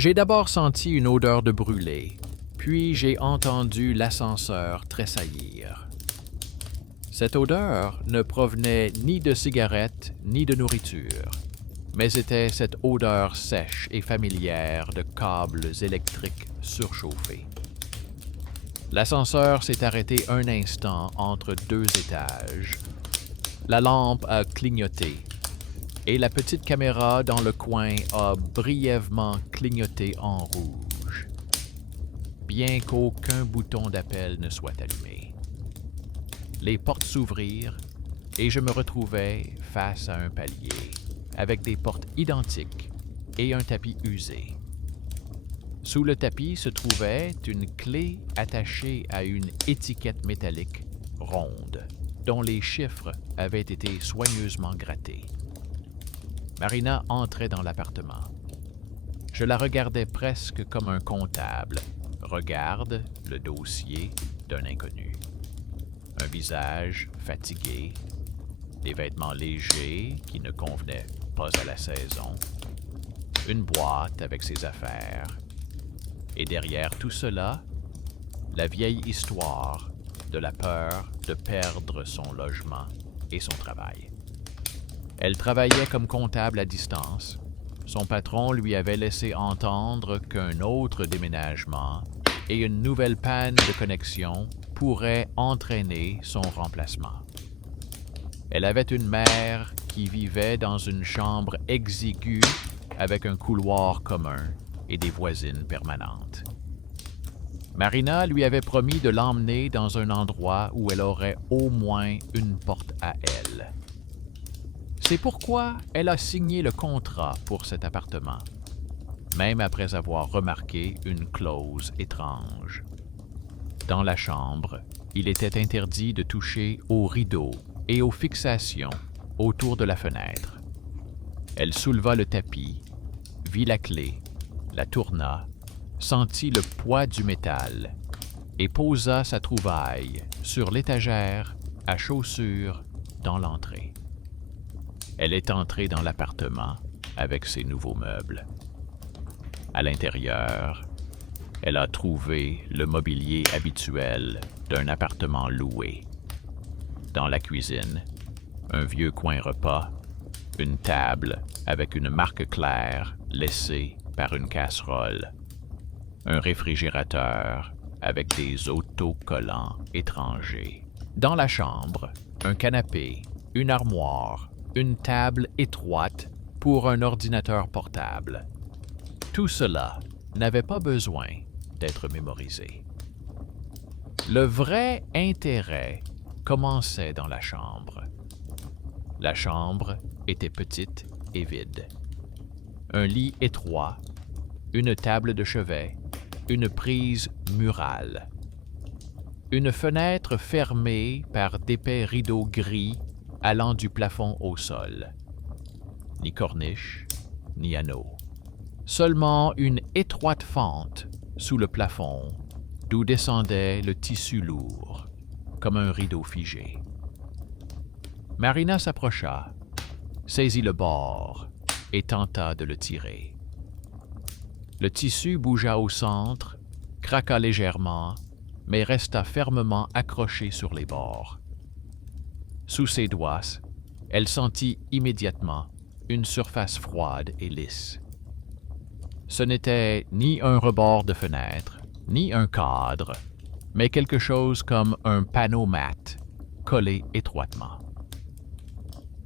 J'ai d'abord senti une odeur de brûlé, puis j'ai entendu l'ascenseur tressaillir. Cette odeur ne provenait ni de cigarettes ni de nourriture, mais était cette odeur sèche et familière de câbles électriques surchauffés. L'ascenseur s'est arrêté un instant entre deux étages. La lampe a clignoté et la petite caméra dans le coin a brièvement clignoté en rouge, bien qu'aucun bouton d'appel ne soit allumé. Les portes s'ouvrirent et je me retrouvai face à un palier avec des portes identiques et un tapis usé. Sous le tapis se trouvait une clé attachée à une étiquette métallique ronde, dont les chiffres avaient été soigneusement grattés. Marina entrait dans l'appartement. Je la regardais presque comme un comptable regarde le dossier d'un inconnu. Un visage fatigué, des vêtements légers qui ne convenaient pas à la saison, une boîte avec ses affaires, et derrière tout cela, la vieille histoire de la peur de perdre son logement et son travail. Elle travaillait comme comptable à distance. Son patron lui avait laissé entendre qu'un autre déménagement et une nouvelle panne de connexion pourraient entraîner son remplacement. Elle avait une mère qui vivait dans une chambre exiguë avec un couloir commun et des voisines permanentes. Marina lui avait promis de l'emmener dans un endroit où elle aurait au moins une porte à elle. C'est pourquoi elle a signé le contrat pour cet appartement, même après avoir remarqué une clause étrange. Dans la chambre, il était interdit de toucher aux rideaux et aux fixations autour de la fenêtre. Elle souleva le tapis, vit la clé, la tourna, sentit le poids du métal et posa sa trouvaille sur l'étagère à chaussures dans l'entrée. Elle est entrée dans l'appartement avec ses nouveaux meubles. À l'intérieur, elle a trouvé le mobilier habituel d'un appartement loué. Dans la cuisine, un vieux coin repas, une table avec une marque claire laissée par une casserole, un réfrigérateur avec des autocollants étrangers. Dans la chambre, un canapé, une armoire, une table étroite pour un ordinateur portable. Tout cela n'avait pas besoin d'être mémorisé. Le vrai intérêt commençait dans la chambre. La chambre était petite et vide. Un lit étroit, une table de chevet, une prise murale. Une fenêtre fermée par d'épais rideaux gris allant du plafond au sol. Ni corniche, ni anneau. Seulement une étroite fente sous le plafond d'où descendait le tissu lourd, comme un rideau figé. Marina s'approcha, saisit le bord et tenta de le tirer. Le tissu bougea au centre, craqua légèrement, mais resta fermement accroché sur les bords. Sous ses doigts, elle sentit immédiatement une surface froide et lisse. Ce n'était ni un rebord de fenêtre, ni un cadre, mais quelque chose comme un panneau mat, collé étroitement.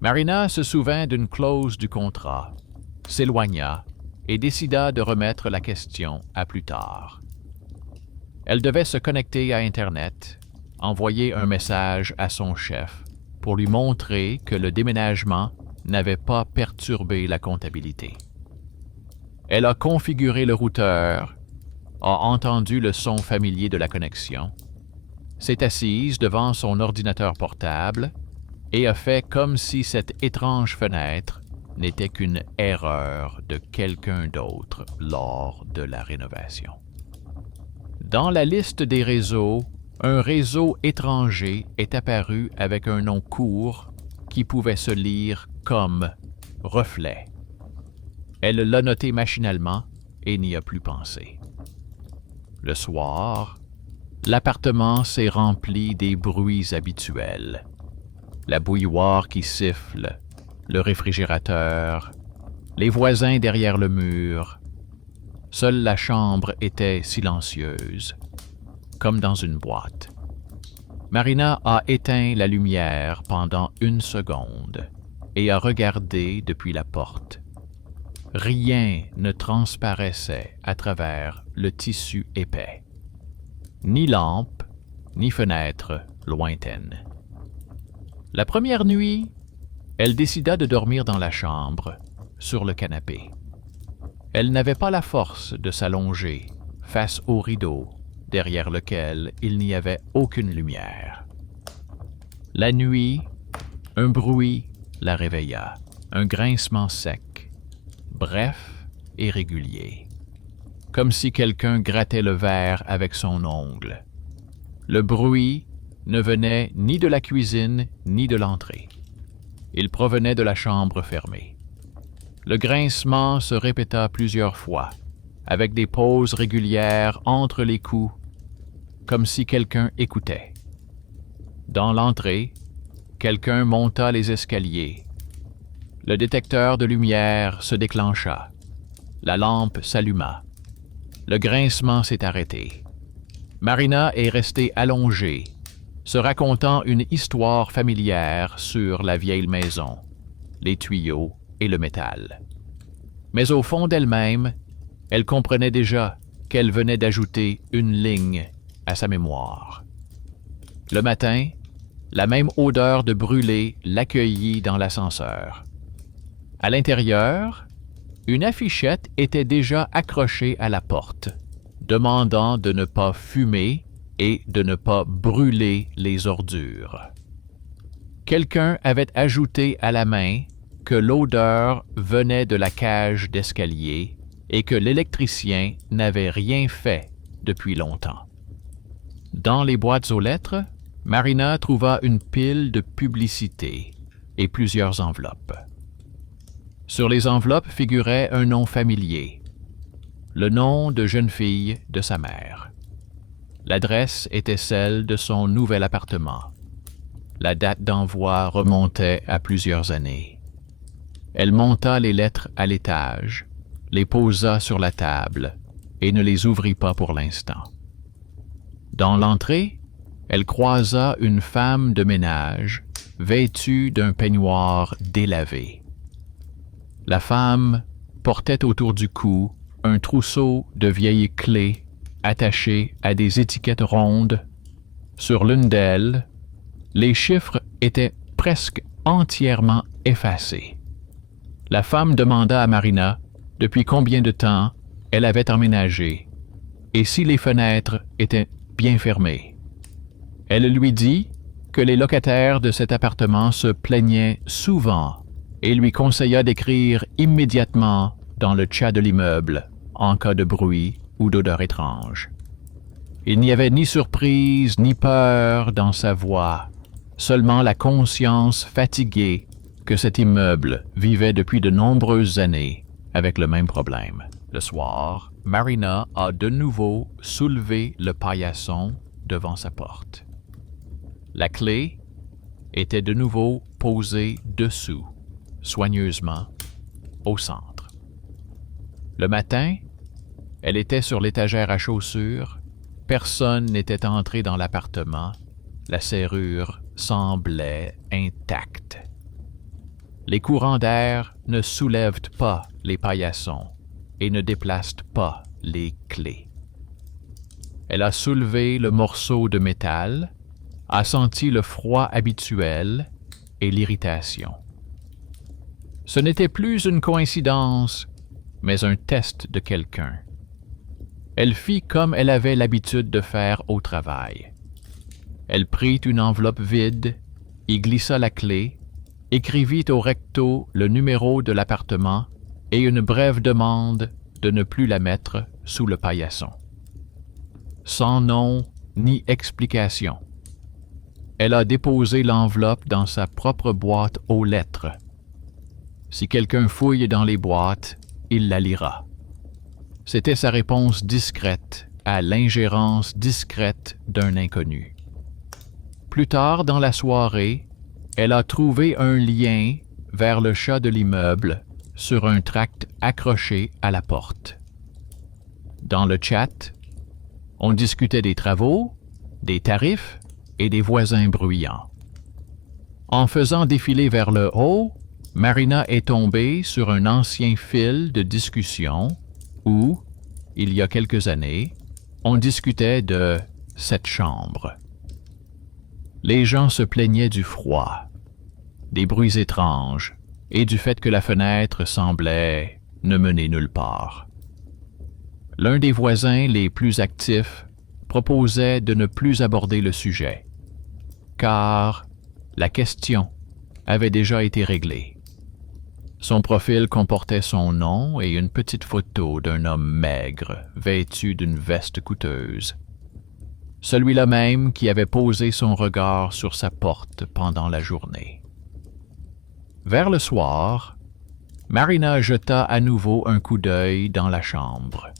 Marina se souvint d'une clause du contrat, s'éloigna et décida de remettre la question à plus tard. Elle devait se connecter à Internet, envoyer un message à son chef pour lui montrer que le déménagement n'avait pas perturbé la comptabilité. Elle a configuré le routeur, a entendu le son familier de la connexion, s'est assise devant son ordinateur portable et a fait comme si cette étrange fenêtre n'était qu'une erreur de quelqu'un d'autre lors de la rénovation. Dans la liste des réseaux, un réseau étranger est apparu avec un nom court qui pouvait se lire comme « reflet ». Elle l'a noté machinalement et n'y a plus pensé. Le soir, l'appartement s'est rempli des bruits habituels. La bouilloire qui siffle, le réfrigérateur, les voisins derrière le mur. Seule la chambre était silencieuse, comme dans une boîte. Marina a éteint la lumière pendant 1 seconde et a regardé depuis la porte. Rien ne transparaissait à travers le tissu épais. Ni lampe, ni fenêtre lointaine. La première nuit, elle décida de dormir dans la chambre, sur le canapé. Elle n'avait pas la force de s'allonger face au rideau, derrière lequel il n'y avait aucune lumière. La nuit, un bruit la réveilla, un grincement sec, bref et régulier, comme si quelqu'un grattait le verre avec son ongle. Le bruit ne venait ni de la cuisine ni de l'entrée. Il provenait de la chambre fermée. Le grincement se répéta plusieurs fois, avec des pauses régulières entre les coups, comme si quelqu'un écoutait. Dans l'entrée, quelqu'un monta les escaliers. Le détecteur de lumière se déclencha. La lampe s'alluma. Le grincement s'est arrêté. Marina est restée allongée, se racontant une histoire familière sur la vieille maison, les tuyaux et le métal. Mais au fond d'elle-même, elle comprenait déjà qu'elle venait d'ajouter une ligne à sa mémoire. Le matin, la même odeur de brûlé l'accueillit dans l'ascenseur. À l'intérieur, une affichette était déjà accrochée à la porte, demandant de ne pas fumer et de ne pas brûler les ordures. Quelqu'un avait ajouté à la main que l'odeur venait de la cage d'escalier et que l'électricien n'avait rien fait depuis longtemps. Dans les boîtes aux lettres, Marina trouva une pile de publicités et plusieurs enveloppes. Sur les enveloppes figurait un nom familier, le nom de jeune fille de sa mère. L'adresse était celle de son nouvel appartement. La date d'envoi remontait à plusieurs années. Elle monta les lettres à l'étage, les posa sur la table et ne les ouvrit pas pour l'instant. Dans l'entrée, elle croisa une femme de ménage vêtue d'un peignoir délavé. La femme portait autour du cou un trousseau de vieilles clés attachées à des étiquettes rondes. Sur l'une d'elles, les chiffres étaient presque entièrement effacés. La femme demanda à Marina depuis combien de temps elle avait emménagé et si les fenêtres étaient bien fermées. Elle lui dit que les locataires de cet appartement se plaignaient souvent et lui conseilla d'écrire immédiatement dans le chat de l'immeuble en cas de bruit ou d'odeur étrange. Il n'y avait ni surprise ni peur dans sa voix, seulement la conscience fatiguée que cet immeuble vivait depuis de nombreuses années avec le même problème. Le soir, Marina a de nouveau soulevé le paillasson devant sa porte. La clé était de nouveau posée dessous, soigneusement, au centre. Le matin, elle était sur l'étagère à chaussures. Personne n'était entré dans l'appartement. La serrure semblait intacte. Les courants d'air ne soulèvent pas les paillassons et ne déplacent pas les clés. Elle a soulevé le morceau de métal, a senti le froid habituel et l'irritation. Ce n'était plus une coïncidence, mais un test de quelqu'un. Elle fit comme elle avait l'habitude de faire au travail. Elle prit une enveloppe vide, y glissa la clé, écrivit au recto le numéro de l'appartement et une brève demande de ne plus la mettre sous le paillasson. Sans nom ni explication. Elle a déposé l'enveloppe dans sa propre boîte aux lettres. Si quelqu'un fouille dans les boîtes, il la lira. C'était sa réponse discrète à l'ingérence discrète d'un inconnu. Plus tard dans la soirée, elle a trouvé un lien vers le chat de l'immeuble sur un tract accroché à la porte. Dans le chat, on discutait des travaux, des tarifs et des voisins bruyants. En faisant défiler vers le haut, Marina est tombée sur un ancien fil de discussion où, il y a quelques années, on discutait de cette chambre. Les gens se plaignaient du froid, des bruits étranges et du fait que la fenêtre semblait ne mener nulle part. L'un des voisins les plus actifs proposait de ne plus aborder le sujet, car la question avait déjà été réglée. Son profil comportait son nom et une petite photo d'un homme maigre, vêtu d'une veste coûteuse. Celui-là même qui avait posé son regard sur sa porte pendant la journée. Vers le soir, Marina jeta à nouveau un coup d'œil dans la chambre.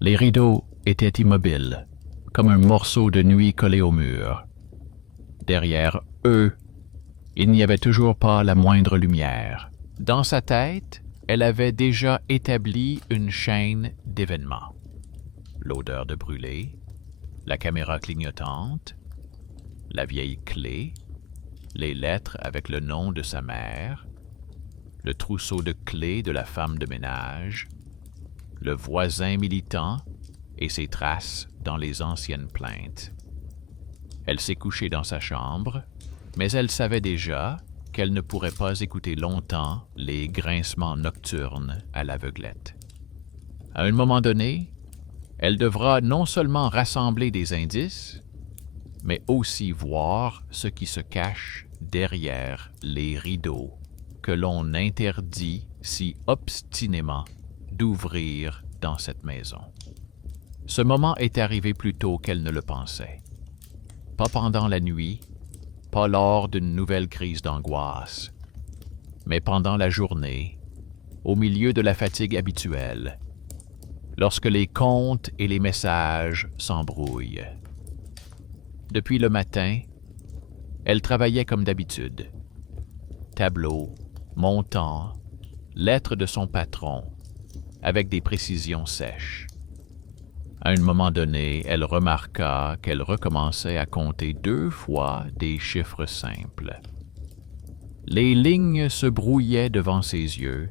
Les rideaux étaient immobiles, comme un morceau de nuit collé au mur. Derrière eux, il n'y avait toujours pas la moindre lumière. Dans sa tête, elle avait déjà établi une chaîne d'événements. L'odeur de brûlé, la caméra clignotante, la vieille clé, les lettres avec le nom de sa mère, le trousseau de clés de la femme de ménage, le voisin militant et ses traces dans les anciennes plaintes. Elle s'est couchée dans sa chambre, mais elle savait déjà qu'elle ne pourrait pas écouter longtemps les grincements nocturnes à l'aveuglette. À un moment donné, elle devra non seulement rassembler des indices, mais aussi voir ce qui se cache derrière les rideaux que l'on interdit si obstinément d'ouvrir dans cette maison. Ce moment est arrivé plus tôt qu'elle ne le pensait. Pas pendant la nuit, pas lors d'une nouvelle crise d'angoisse, mais pendant la journée, au milieu de la fatigue habituelle, lorsque les comptes et les messages s'embrouillent. Depuis le matin, elle travaillait comme d'habitude. Tableau, montant, lettres de son patron, avec des précisions sèches. À un moment donné, elle remarqua qu'elle recommençait à compter 2 fois des chiffres simples. Les lignes se brouillaient devant ses yeux.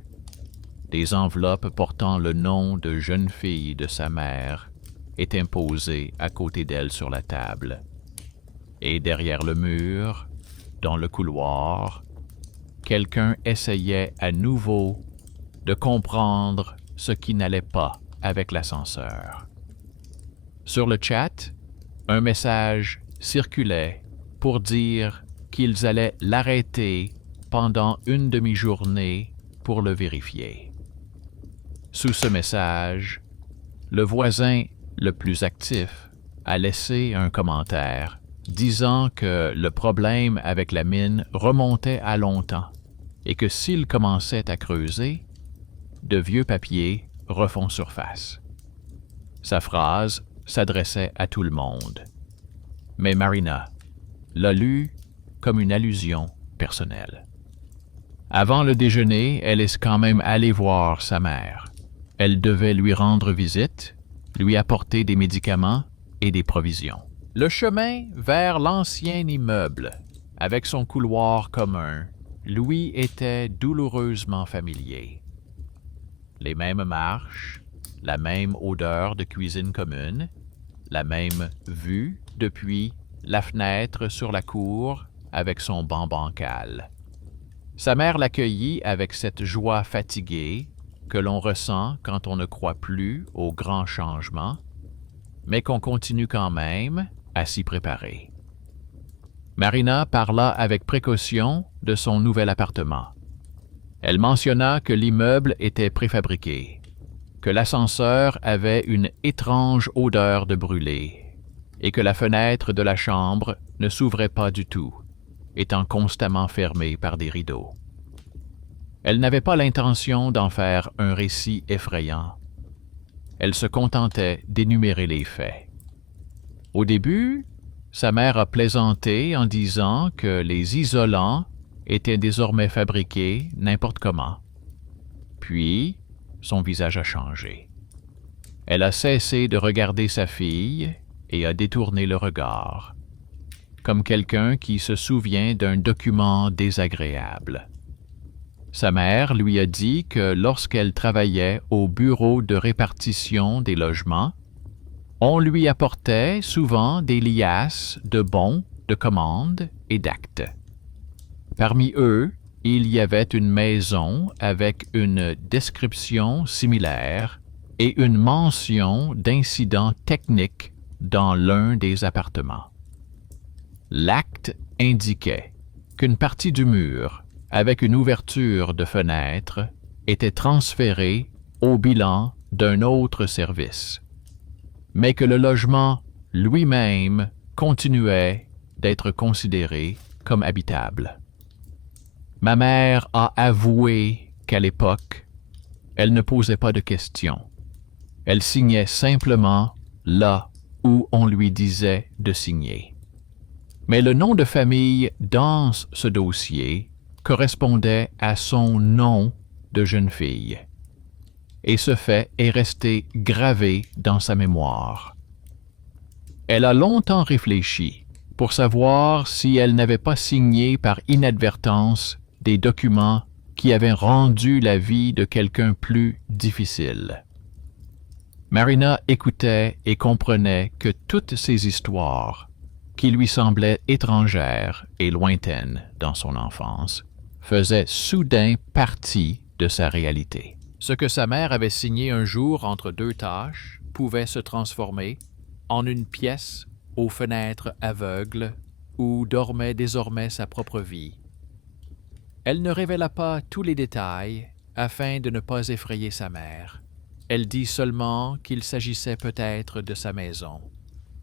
Des enveloppes portant le nom de jeune fille de sa mère étaient posées à côté d'elle sur la table. Et derrière le mur, dans le couloir, quelqu'un essayait à nouveau de comprendre ce qui n'allait pas avec l'ascenseur. Sur le chat, un message circulait pour dire qu'ils allaient l'arrêter pendant une demi-journée pour le vérifier. Sous ce message, le voisin le plus actif a laissé un commentaire disant que le problème avec la mine remontait à longtemps et que s'il commençait à creuser, de vieux papiers refont surface. Sa phrase s'adressait à tout le monde. Mais Marina l'a lu comme une allusion personnelle. Avant le déjeuner, elle est quand même allée voir sa mère. Elle devait lui rendre visite, lui apporter des médicaments et des provisions. Le chemin vers l'ancien immeuble, avec son couloir commun, lui était douloureusement familier. Les mêmes marches, la même odeur de cuisine commune, la même vue depuis la fenêtre sur la cour avec son banc bancal. Sa mère l'accueillit avec cette joie fatiguée que l'on ressent quand on ne croit plus aux grands changements, mais qu'on continue quand même à s'y préparer. Marina parla avec précaution de son nouvel appartement. Elle mentionna que l'immeuble était préfabriqué, que l'ascenseur avait une étrange odeur de brûlé et que la fenêtre de la chambre ne s'ouvrait pas du tout, étant constamment fermée par des rideaux. Elle n'avait pas l'intention d'en faire un récit effrayant, Elle se contentait d'énumérer les faits. Au début, sa mère a plaisanté en disant que les isolants étaient désormais fabriqués n'importe comment. Puis, son visage a changé. Elle a cessé de regarder sa fille et a détourné le regard, comme quelqu'un qui se souvient d'un document désagréable. Sa mère lui a dit que lorsqu'elle travaillait au bureau de répartition des logements, on lui apportait souvent des liasses de bons, de commandes et d'actes. Parmi eux, il y avait une maison avec une description similaire et une mention d'incidents techniques dans l'un des appartements. L'acte indiquait qu'une partie du mur, avec une ouverture de fenêtre, était transférée au bilan d'un autre service, mais que le logement lui-même continuait d'être considéré comme habitable. Ma mère a avoué qu'à l'époque, elle ne posait pas de questions. Elle signait simplement là où on lui disait de signer. Mais le nom de famille dans ce dossier correspondait à son nom de jeune fille. Et ce fait est resté gravé dans sa mémoire. Elle a longtemps réfléchi pour savoir si elle n'avait pas signé par inadvertance des documents qui avaient rendu la vie de quelqu'un plus difficile. Marina écoutait et comprenait que toutes ces histoires, qui lui semblaient étrangères et lointaines dans son enfance, faisaient soudain partie de sa réalité. Ce que sa mère avait signé un jour entre deux tâches pouvait se transformer en une pièce aux fenêtres aveugles où dormait désormais sa propre vie. Elle ne révéla pas tous les détails afin de ne pas effrayer sa mère. Elle dit seulement qu'il s'agissait peut-être de sa maison,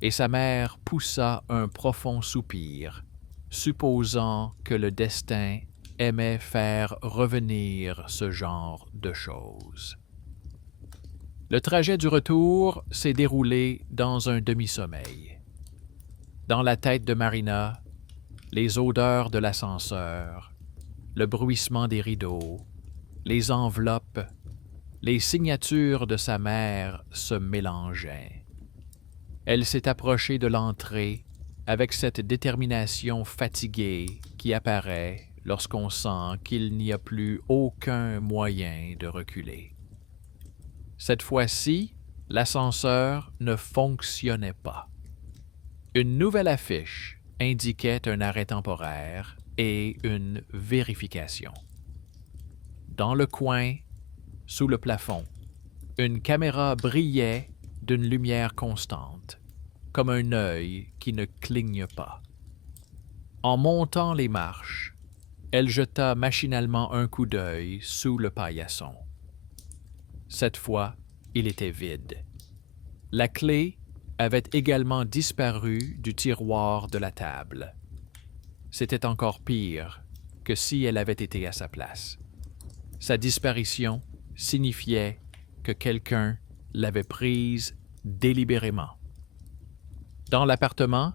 et sa mère poussa un profond soupir, supposant que le destin aimait faire revenir ce genre de choses. Le trajet du retour s'est déroulé dans un demi-sommeil. Dans la tête de Marina, les odeurs de l'ascenseur, le bruissement des rideaux, les enveloppes, les signatures de sa mère se mélangeaient. Elle s'est approchée de l'entrée avec cette détermination fatiguée qui apparaît lorsqu'on sent qu'il n'y a plus aucun moyen de reculer. Cette fois-ci, l'ascenseur ne fonctionnait pas. Une nouvelle affiche indiquait un arrêt temporaire et une vérification. Dans le coin, sous le plafond, une caméra brillait d'une lumière constante, comme un œil qui ne cligne pas. En montant les marches, elle jeta machinalement un coup d'œil sous le paillasson. Cette fois, il était vide. La clé avait également disparu du tiroir de la table. C'était encore pire que si elle avait été à sa place. Sa disparition signifiait que quelqu'un l'avait prise délibérément. Dans l'appartement,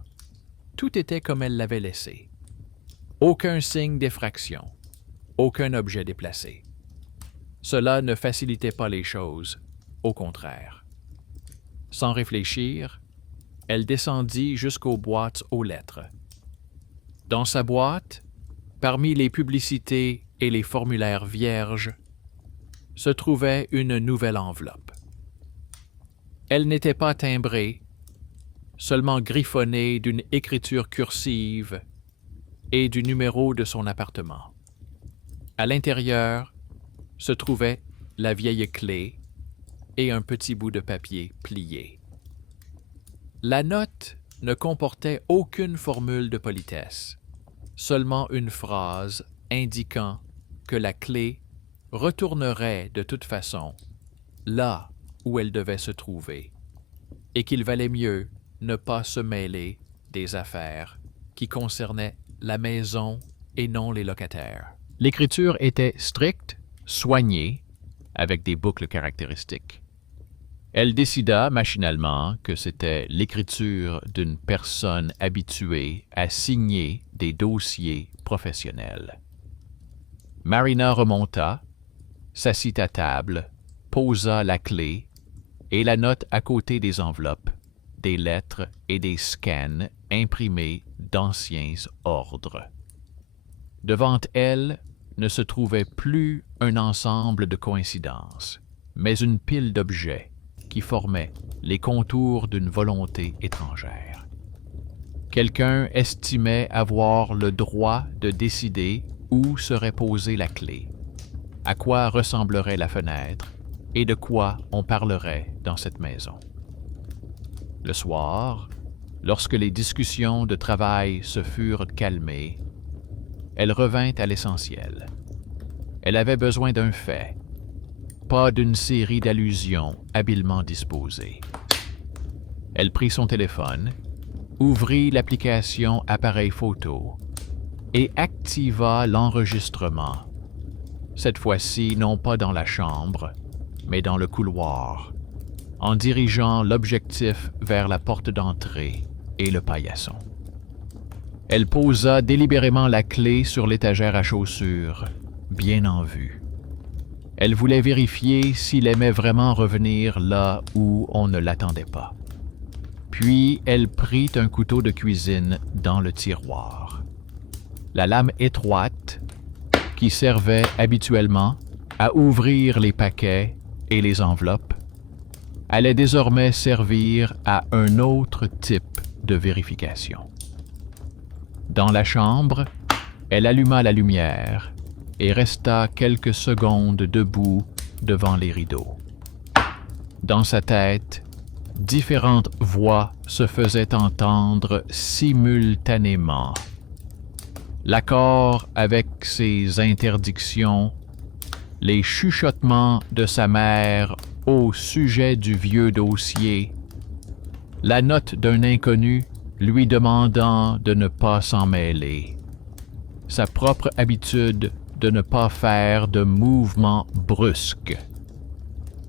tout était comme elle l'avait laissé. Aucun signe d'effraction, aucun objet déplacé. Cela ne facilitait pas les choses, au contraire. Sans réfléchir, elle descendit jusqu'aux boîtes aux lettres. Dans sa boîte, parmi les publicités et les formulaires vierges, se trouvait une nouvelle enveloppe. Elle n'était pas timbrée, seulement griffonnée d'une écriture cursive et du numéro de son appartement. À l'intérieur se trouvait la vieille clé et un petit bout de papier plié. La note ne comportait aucune formule de politesse, seulement une phrase indiquant que la clé retournerait de toute façon là où elle devait se trouver et qu'il valait mieux ne pas se mêler des affaires qui concernaient la maison et non les locataires. L'écriture était stricte, soignée, avec des boucles caractéristiques. Elle décida machinalement que c'était l'écriture d'une personne habituée à signer des dossiers professionnels. Marina remonta, s'assit à table, posa la clé et la note à côté des enveloppes, des lettres et des scans imprimés d'anciens ordres. Devant elle ne se trouvait plus un ensemble de coïncidences, mais une pile d'objets qui formaient les contours d'une volonté étrangère. Quelqu'un estimait avoir le droit de décider où serait posée la clé, à quoi ressemblerait la fenêtre et de quoi on parlerait dans cette maison. Le soir, lorsque les discussions de travail se furent calmées, elle revint à l'essentiel. Elle avait besoin d'un fait, pas d'une série d'allusions habilement disposées. Elle prit son téléphone, ouvrit l'application appareil photo et activa l'enregistrement, cette fois-ci non pas dans la chambre, mais dans le couloir, en dirigeant l'objectif vers la porte d'entrée et le paillasson. Elle posa délibérément la clé sur l'étagère à chaussures, bien en vue. Elle voulait vérifier s'il aimait vraiment revenir là où on ne l'attendait pas. Puis elle prit un couteau de cuisine dans le tiroir. La lame étroite, qui servait habituellement à ouvrir les paquets et les enveloppes, allait désormais servir à un autre type de vérification. Dans la chambre, elle alluma la lumière et resta quelques secondes debout devant les rideaux. Dans sa tête, différentes voix se faisaient entendre simultanément. L'accord avec ses interdictions, les chuchotements de sa mère au sujet du vieux dossier, la note d'un inconnu lui demandant de ne pas s'en mêler, sa propre habitude de ne pas faire de mouvements brusques.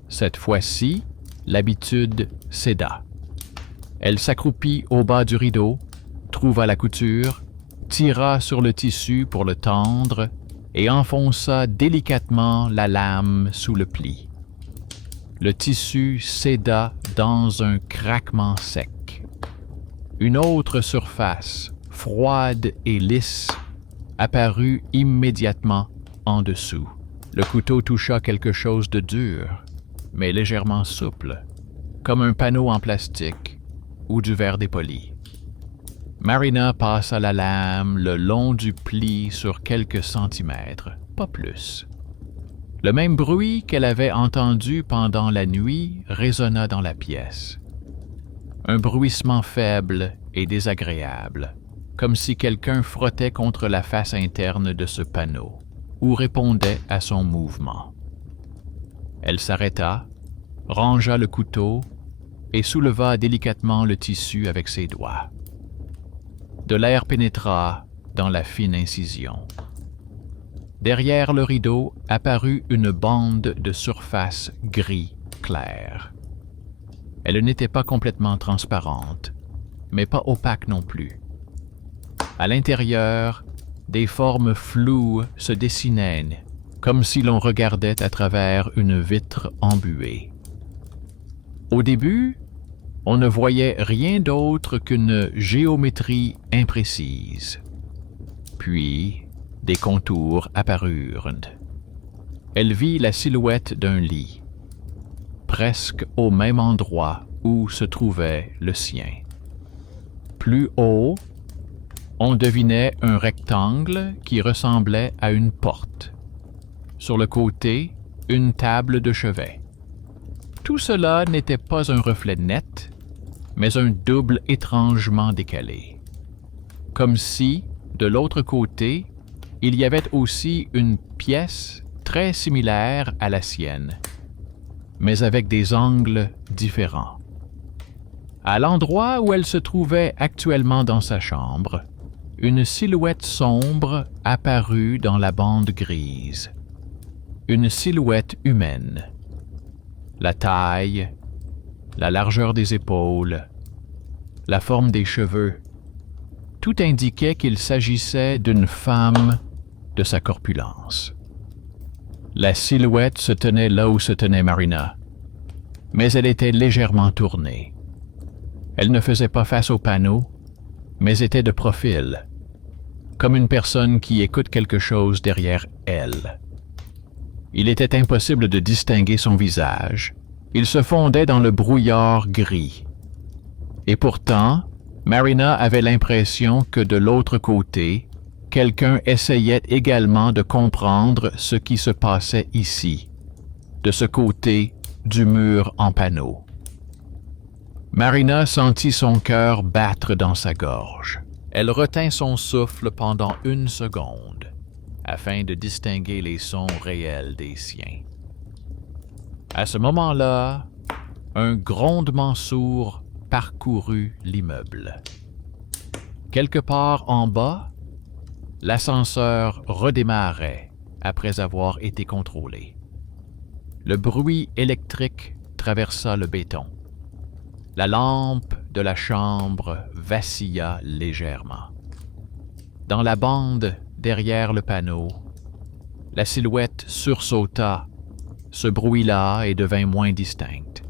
Cette fois-ci, l'habitude céda. Elle s'accroupit au bas du rideau, trouva la couture, tira sur le tissu pour le tendre et enfonça délicatement la lame sous le pli. Le tissu céda dans un craquement sec. Une autre surface, froide et lisse, apparut immédiatement en dessous. Le couteau toucha quelque chose de dur, mais légèrement souple, comme un panneau en plastique ou du verre dépoli. Marina passa la lame le long du pli sur quelques centimètres, pas plus. Le même bruit qu'elle avait entendu pendant la nuit résonna dans la pièce. Un bruissement faible et désagréable, comme si quelqu'un frottait contre la face interne de ce panneau ou répondait à son mouvement. Elle s'arrêta, rangea le couteau et souleva délicatement le tissu avec ses doigts. De l'air pénétra dans la fine incision. Derrière le rideau apparut une bande de surface gris clair. Elle n'était pas complètement transparente, mais pas opaque non plus. À l'intérieur, des formes floues se dessinaient, comme si l'on regardait à travers une vitre embuée. Au début, on ne voyait rien d'autre qu'une géométrie imprécise. Puis, des contours apparurent. Elle vit la silhouette d'un lit, presque au même endroit où se trouvait le sien. Plus haut, on devinait un rectangle qui ressemblait à une porte. Sur le côté, une table de chevet. Tout cela n'était pas un reflet net, mais un double étrangement décalé. Comme si, de l'autre côté, il y avait aussi une pièce très similaire à la sienne, mais avec des angles différents. À l'endroit où elle se trouvait actuellement dans sa chambre, une silhouette sombre apparut dans la bande grise. Une silhouette humaine. La taille, la largeur des épaules, la forme des cheveux, tout indiquait qu'il s'agissait d'une femme de sa corpulence. La silhouette se tenait là où se tenait Marina, mais elle était légèrement tournée. Elle ne faisait pas face au panneau, mais était de profil, comme une personne qui écoute quelque chose derrière elle. Il était impossible de distinguer son visage. Il se fondait dans le brouillard gris. Et pourtant, Marina avait l'impression que de l'autre côté, quelqu'un essayait également de comprendre ce qui se passait ici, de ce côté du mur en panneau. Marina sentit son cœur battre dans sa gorge. Elle retint son souffle pendant 1 seconde, afin de distinguer les sons réels des siens. À ce moment-là, un grondement sourd parcourut l'immeuble. Quelque part en bas, l'ascenseur redémarrait après avoir été contrôlé. Le bruit électrique traversa le béton. La lampe de la chambre vacilla légèrement. Dans la bande derrière le panneau, la silhouette sursauta, se brouilla et devint moins distincte.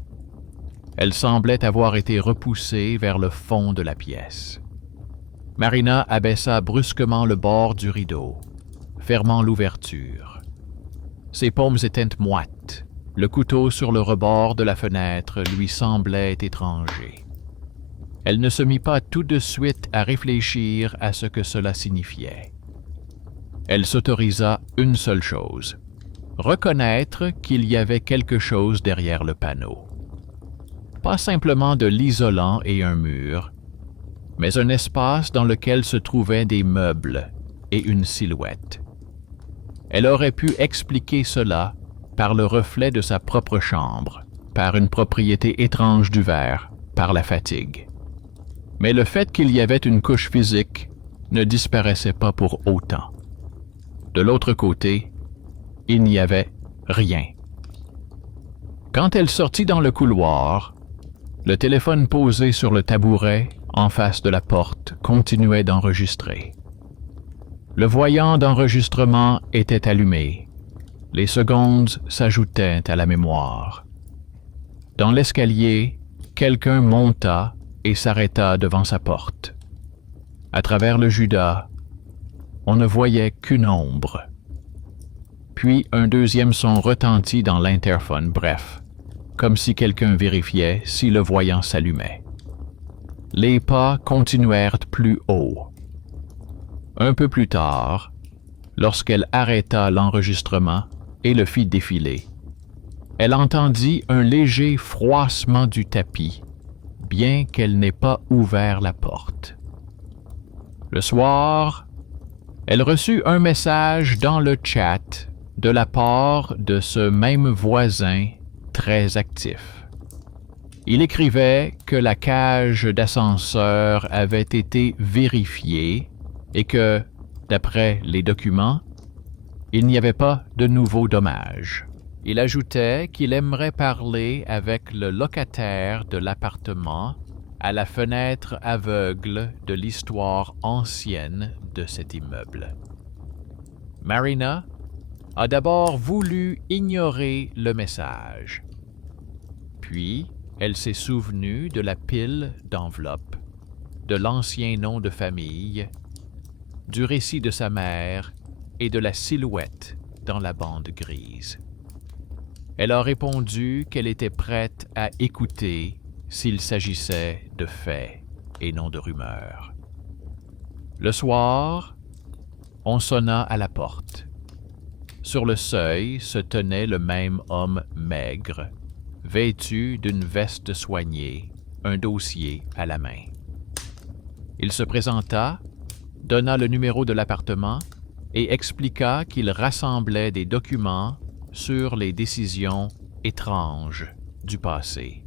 Elle semblait avoir été repoussée vers le fond de la pièce. Marina abaissa brusquement le bord du rideau, fermant l'ouverture. Ses paumes étaient moites. Le couteau sur le rebord de la fenêtre lui semblait étranger. Elle ne se mit pas tout de suite à réfléchir à ce que cela signifiait. Elle s'autorisa une seule chose: reconnaître qu'il y avait quelque chose derrière le panneau. Pas simplement de l'isolant et un mur, mais un espace dans lequel se trouvaient des meubles et une silhouette. Elle aurait pu expliquer cela par le reflet de sa propre chambre, par une propriété étrange du verre, par la fatigue. Mais le fait qu'il y avait une couche physique ne disparaissait pas pour autant. De l'autre côté, il n'y avait rien. Quand elle sortit dans le couloir, le téléphone posé sur le tabouret en face de la porte continuait d'enregistrer. Le voyant d'enregistrement était allumé. Les secondes s'ajoutaient à la mémoire. Dans l'escalier, quelqu'un monta et s'arrêta devant sa porte. À travers le judas, on ne voyait qu'une ombre. Puis un deuxième son retentit dans l'interphone, bref, comme si quelqu'un vérifiait si le voyant s'allumait. Les pas continuèrent plus haut. Un peu plus tard, lorsqu'elle arrêta l'enregistrement et le fit défiler, elle entendit un léger froissement du tapis, bien qu'elle n'ait pas ouvert la porte. Le soir, elle reçut un message dans le chat de la part de ce même voisin très actif. Il écrivait que la cage d'ascenseur avait été vérifiée et que, d'après les documents, il n'y avait pas de nouveaux dommages. Il ajoutait qu'il aimerait parler avec le locataire de l'appartement à la fenêtre aveugle de l'histoire ancienne de cet immeuble. Marina a d'abord voulu ignorer le message. Puis, elle s'est souvenue de la pile d'enveloppes, de l'ancien nom de famille, du récit de sa mère et de la silhouette dans la bande grise. Elle a répondu qu'elle était prête à écouter s'il s'agissait de faits et non de rumeurs. Le soir, on sonna à la porte. Sur le seuil se tenait le même homme maigre, vêtu d'une veste soignée, un dossier à la main. Il se présenta, donna le numéro de l'appartement et expliqua qu'il rassemblait des documents sur les décisions étranges du passé,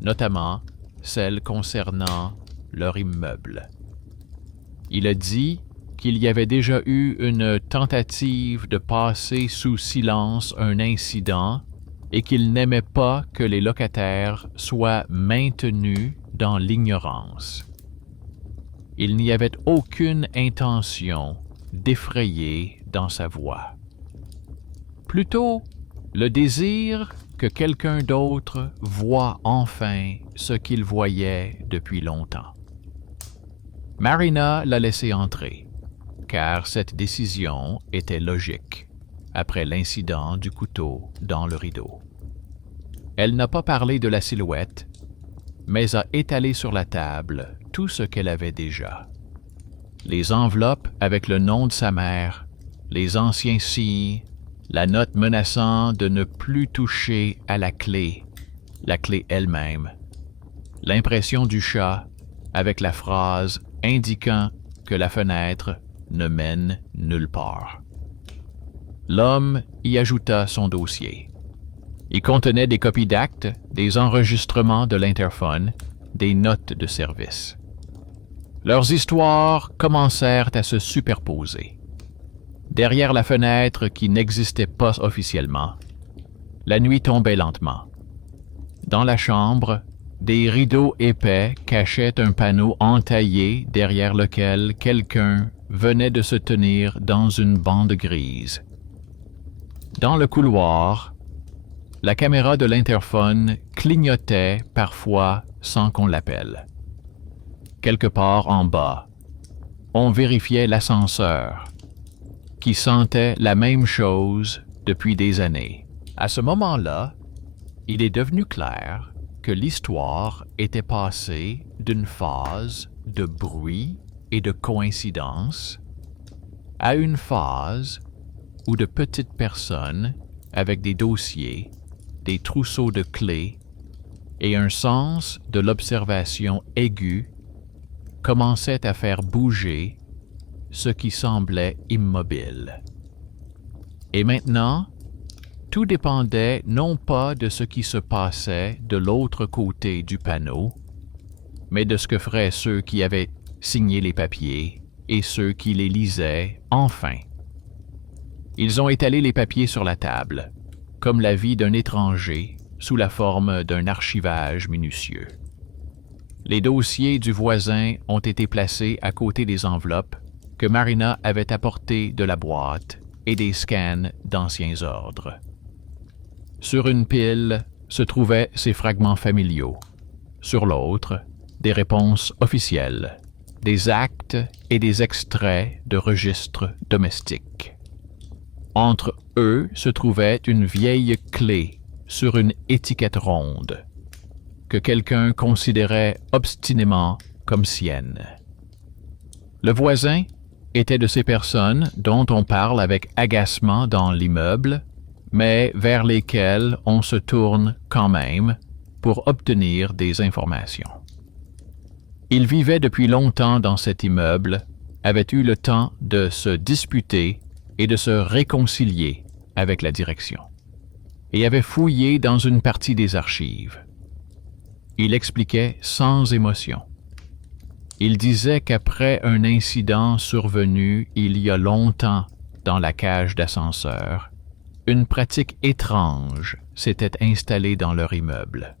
notamment celles concernant leur immeuble. Il a dit qu'il y avait déjà eu une tentative de passer sous silence un incident et qu'il n'aimait pas que les locataires soient maintenus dans l'ignorance. Il n'y avait aucune intention d'effrayer dans sa voix. Plutôt, le désir que quelqu'un d'autre voie enfin ce qu'il voyait depuis longtemps. Marina l'a laissé entrer, car cette décision était logique, après l'incident du couteau dans le rideau. Elle n'a pas parlé de la silhouette, mais a étalé sur la table tout ce qu'elle avait déjà. Les enveloppes avec le nom de sa mère, les anciens signes, la note menaçant de ne plus toucher à la clé elle-même, l'impression du chat avec la phrase indiquant que la fenêtre ne mène nulle part. L'homme y ajouta son dossier. Il contenait des copies d'actes, des enregistrements de l'interphone, des notes de service. Leurs histoires commencèrent à se superposer. Derrière la fenêtre qui n'existait pas officiellement, la nuit tombait lentement. Dans la chambre, des rideaux épais cachaient un panneau entaillé derrière lequel quelqu'un venait de se tenir dans une bande grise. Dans le couloir, la caméra de l'interphone clignotait parfois sans qu'on l'appelle. Quelque part en bas, on vérifiait l'ascenseur, qui sentait la même chose depuis des années. À ce moment-là, il est devenu clair que l'histoire était passée d'une phase de bruit et de coïncidence à une phase où de petites personnes avec des dossiers, des trousseaux de clés et un sens de l'observation aiguë commençaient à faire bouger ce qui semblait immobile. Et maintenant, tout dépendait non pas de ce qui se passait de l'autre côté du panneau, mais de ce que feraient ceux qui avaient signé les papiers et ceux qui les lisaient enfin. Ils ont étalé les papiers sur la table, comme la vie d'un étranger sous la forme d'un archivage minutieux. Les dossiers du voisin ont été placés à côté des enveloppes que Marina avait apportées de la boîte et des scans d'anciens ordres. Sur une pile se trouvaient ses fragments familiaux. Sur l'autre, des réponses officielles, des actes et des extraits de registres domestiques. Entre eux se trouvait une vieille clé sur une étiquette ronde, que quelqu'un considérait obstinément comme sienne. Le voisin était de ces personnes dont on parle avec agacement dans l'immeuble, mais vers lesquelles on se tourne quand même pour obtenir des informations. Il vivait depuis longtemps dans cet immeuble, avait eu le temps de se disputer et de se réconcilier avec la direction, et avait fouillé dans une partie des archives. Il expliquait sans émotion. Il disait qu'après un incident survenu il y a longtemps dans la cage d'ascenseur, une pratique étrange s'était installée dans leur immeuble.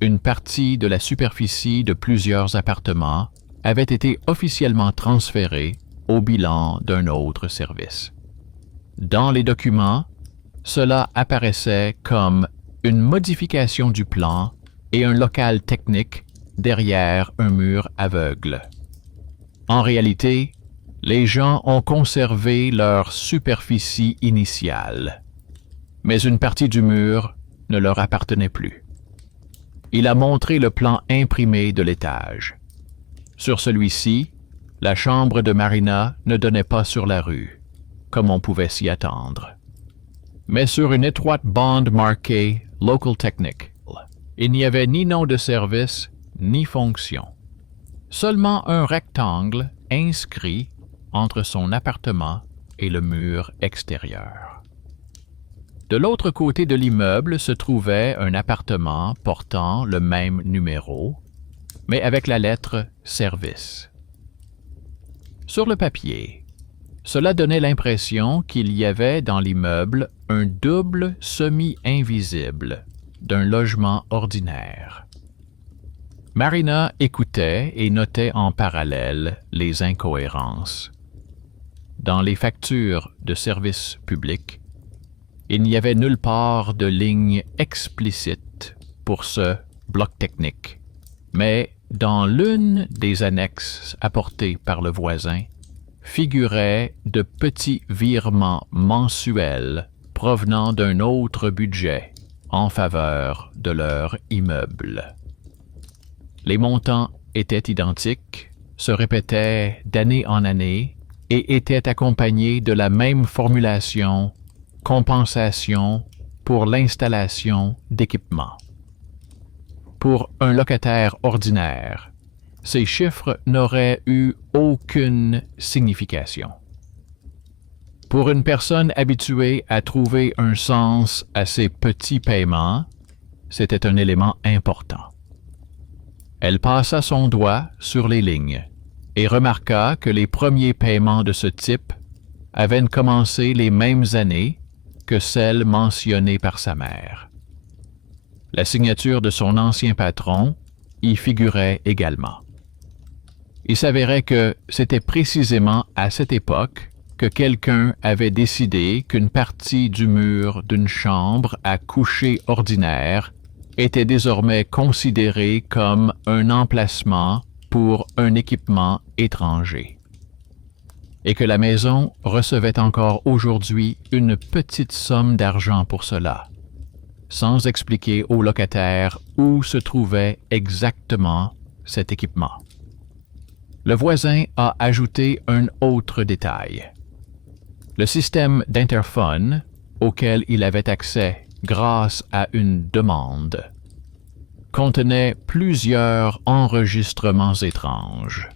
Une partie de la superficie de plusieurs appartements avait été officiellement transférée au bilan d'un autre service. Dans les documents, cela apparaissait comme une modification du plan et un local technique derrière un mur aveugle. En réalité, les gens ont conservé leur superficie initiale, mais une partie du mur ne leur appartenait plus. Il a montré le plan imprimé de l'étage. Sur celui-ci, la chambre de Marina ne donnait pas sur la rue, comme on pouvait s'y attendre, mais sur une étroite bande marquée « Local Technic ». Il n'y avait ni nom de service, ni fonction. Seulement un rectangle inscrit entre son appartement et le mur extérieur. De l'autre côté de l'immeuble se trouvait un appartement portant le même numéro, mais avec la lettre « Service ». Sur le papier, cela donnait l'impression qu'il y avait dans l'immeuble un double semi-invisible d'un logement ordinaire. Marina écoutait et notait en parallèle les incohérences. Dans les factures de services publics, il n'y avait nulle part de ligne explicite pour ce bloc technique, mais dans l'une des annexes apportées par le voisin, figuraient de petits virements mensuels provenant d'un autre budget en faveur de leur immeuble. Les montants étaient identiques, se répétaient d'année en année et étaient accompagnés de la même formulation « compensation pour l'installation d'équipements ». Pour un locataire ordinaire, ces chiffres n'auraient eu aucune signification. Pour une personne habituée à trouver un sens à ces petits paiements, c'était un élément important. Elle passa son doigt sur les lignes et remarqua que les premiers paiements de ce type avaient commencé les mêmes années que celles mentionnées par sa mère. La signature de son ancien patron y figurait également. Il s'avérait que c'était précisément à cette époque que quelqu'un avait décidé qu'une partie du mur d'une chambre à coucher ordinaire était désormais considérée comme un emplacement pour un équipement étranger, et que la maison recevait encore aujourd'hui une petite somme d'argent pour cela, sans expliquer aux locataires où se trouvait exactement cet équipement. Le voisin a ajouté un autre détail. Le système d'interphone, auquel il avait accès grâce à une demande, contenait plusieurs enregistrements étranges.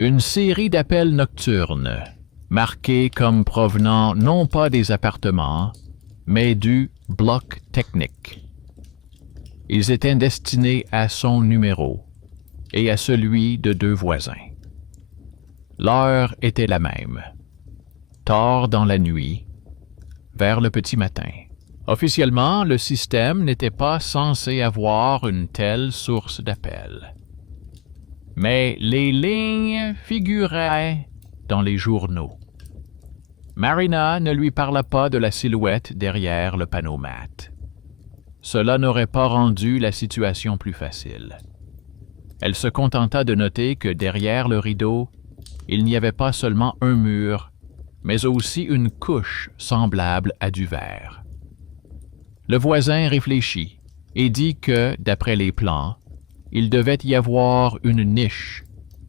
Une série d'appels nocturnes, marqués comme provenant non pas des appartements, mais du bloc technique. Ils étaient destinés à son numéro et à celui de deux voisins. L'heure était la même. Tard dans la nuit, vers le petit matin. Officiellement, le système n'était pas censé avoir une telle source d'appel. Mais les lignes figuraient dans les journaux. Marina ne lui parla pas de la silhouette derrière le panneau mat. Cela n'aurait pas rendu la situation plus facile. Elle se contenta de noter que derrière le rideau, il n'y avait pas seulement un mur, mais aussi une couche semblable à du verre. Le voisin réfléchit et dit que, d'après les plans, il devait y avoir une niche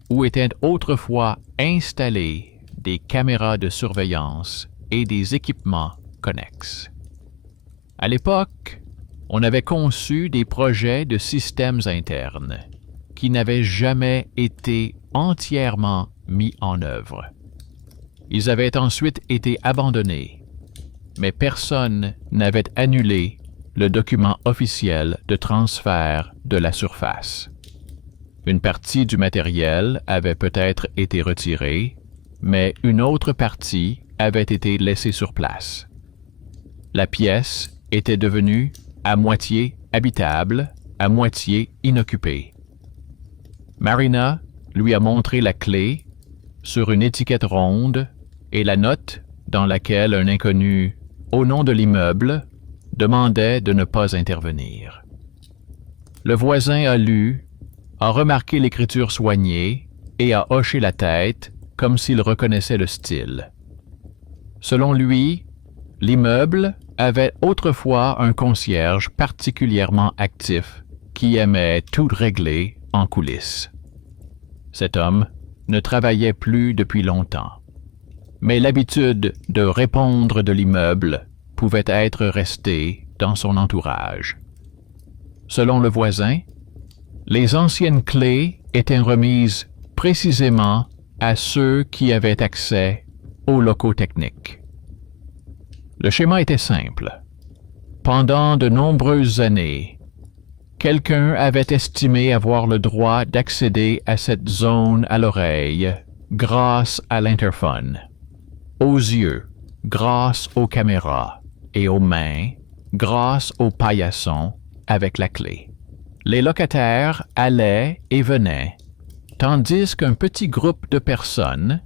où étaient autrefois installées des caméras de surveillance et des équipements connexes. À l'époque, on avait conçu des projets de systèmes internes qui n'avaient jamais été entièrement mis en œuvre. Ils avaient ensuite été abandonnés, mais personne n'avait annulé le document officiel de transfert de la surface. Une partie du matériel avait peut-être été retirée, mais une autre partie avait été laissée sur place. La pièce était devenue à moitié habitable, à moitié inoccupée. Marina lui a montré la clé sur une étiquette ronde et la note dans laquelle un inconnu, au nom de l'immeuble, demandait de ne pas intervenir. Le voisin a lu, a remarqué l'écriture soignée et a hoché la tête comme s'il reconnaissait le style. Selon lui, l'immeuble avait autrefois un concierge particulièrement actif qui aimait tout régler en coulisses. Cet homme ne travaillait plus depuis longtemps, mais l'habitude de répondre de l'immeuble pouvait être restée dans son entourage. Selon le voisin, les anciennes clés étaient remises précisément à ceux qui avaient accès aux locaux techniques. Le schéma était simple. Pendant de nombreuses années, quelqu'un avait estimé avoir le droit d'accéder à cette zone à l'oreille grâce à l'interphone, aux yeux grâce aux caméras, et aux mains grâce au paillasson avec la clé. Les locataires allaient et venaient, tandis qu'un petit groupe de personnes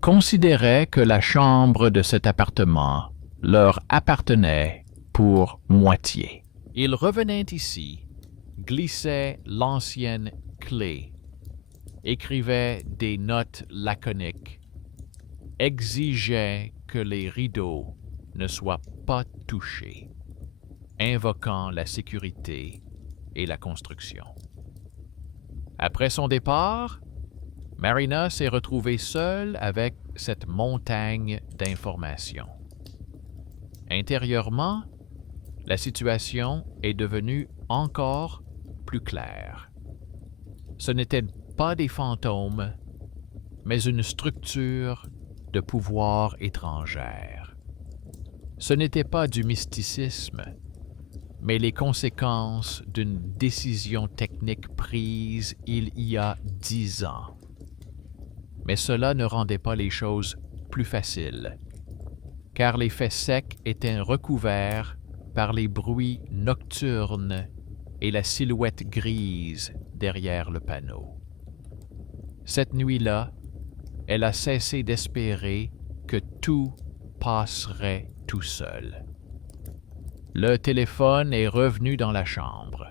considérait que la chambre de cet appartement leur appartenait pour moitié. Ils revenaient ici, glissaient l'ancienne clé, écrivaient des notes laconiques, exigeaient que les rideaux ne soient pas touchés, invoquant la sécurité et la construction. Après son départ, Marina s'est retrouvée seule avec cette montagne d'informations. Intérieurement, la situation est devenue encore plus claire. Ce n'étaient pas des fantômes, mais une structure de pouvoir étrangère. Ce n'était pas du mysticisme, mais les conséquences d'une décision technique prise il y a 10 ans. Mais cela ne rendait pas les choses plus faciles, car les faits secs étaient recouverts par les bruits nocturnes et la silhouette grise derrière le panneau. Cette nuit-là, elle a cessé d'espérer que tout passerait tout seul. Le téléphone est revenu dans la chambre,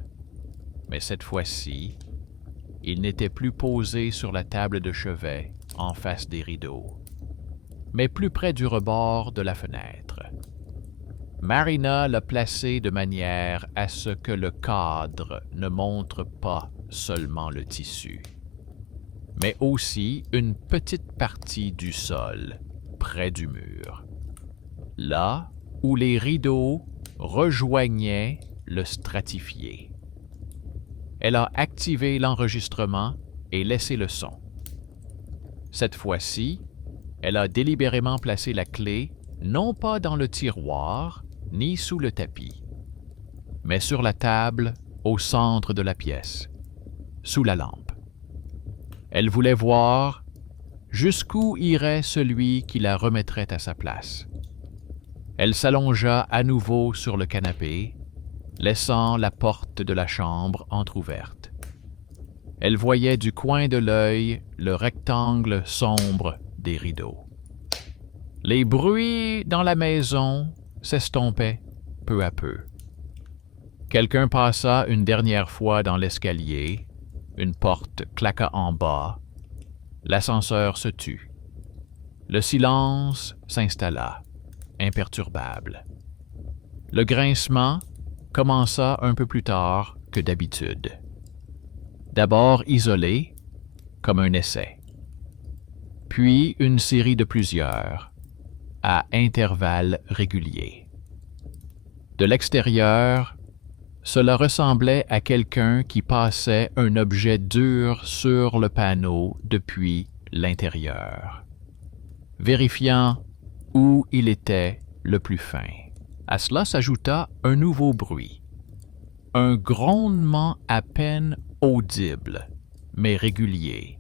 mais cette fois-ci, il n'était plus posé sur la table de chevet en face des rideaux, mais plus près du rebord de la fenêtre. Marina l'a placé de manière à ce que le cadre ne montre pas seulement le tissu, mais aussi une petite partie du sol, près du mur. Là où les rideaux rejoignaient le stratifié. Elle a activé l'enregistrement et laissé le son. Cette fois-ci, elle a délibérément placé la clé non pas dans le tiroir ni sous le tapis, mais sur la table au centre de la pièce, sous la lampe. Elle voulait voir jusqu'où irait celui qui la remettrait à sa place. Elle s'allongea à nouveau sur le canapé, laissant la porte de la chambre entr'ouverte. Elle voyait du coin de l'œil le rectangle sombre des rideaux. Les bruits dans la maison s'estompaient peu à peu. Quelqu'un passa une dernière fois dans l'escalier, une porte claqua en bas, l'ascenseur se tut. Le silence s'installa, imperturbable. Le grincement commença un peu plus tard que d'habitude. D'abord isolé, comme un essai, puis une série de plusieurs, à intervalles réguliers. De l'extérieur, cela ressemblait à quelqu'un qui passait un objet dur sur le panneau depuis l'intérieur, vérifiant où il était le plus fin. À cela s'ajouta un nouveau bruit, un grondement à peine audible, mais régulier,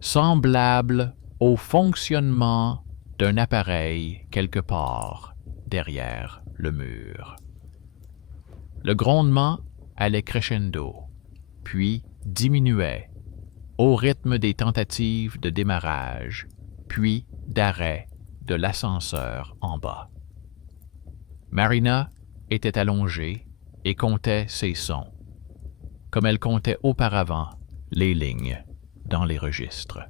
semblable au fonctionnement d'un appareil quelque part derrière le mur. Le grondement allait crescendo, puis diminuait, au rythme des tentatives de démarrage, puis d'arrêt de l'ascenseur en bas. Marina était allongée et comptait ses sons, comme elle comptait auparavant les lignes dans les registres.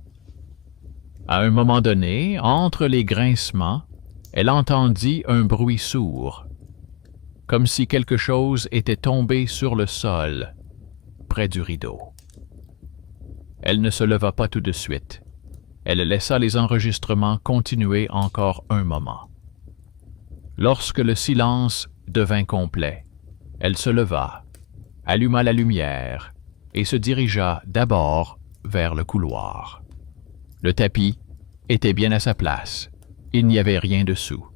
À un moment donné, entre les grincements, elle entendit un bruit sourd, comme si quelque chose était tombé sur le sol, près du rideau. Elle ne se leva pas tout de suite. Elle laissa les enregistrements continuer encore un moment. Lorsque le silence devint complet, elle se leva, alluma la lumière et se dirigea d'abord vers le couloir. Le tapis était bien à sa place. Il n'y avait rien dessous.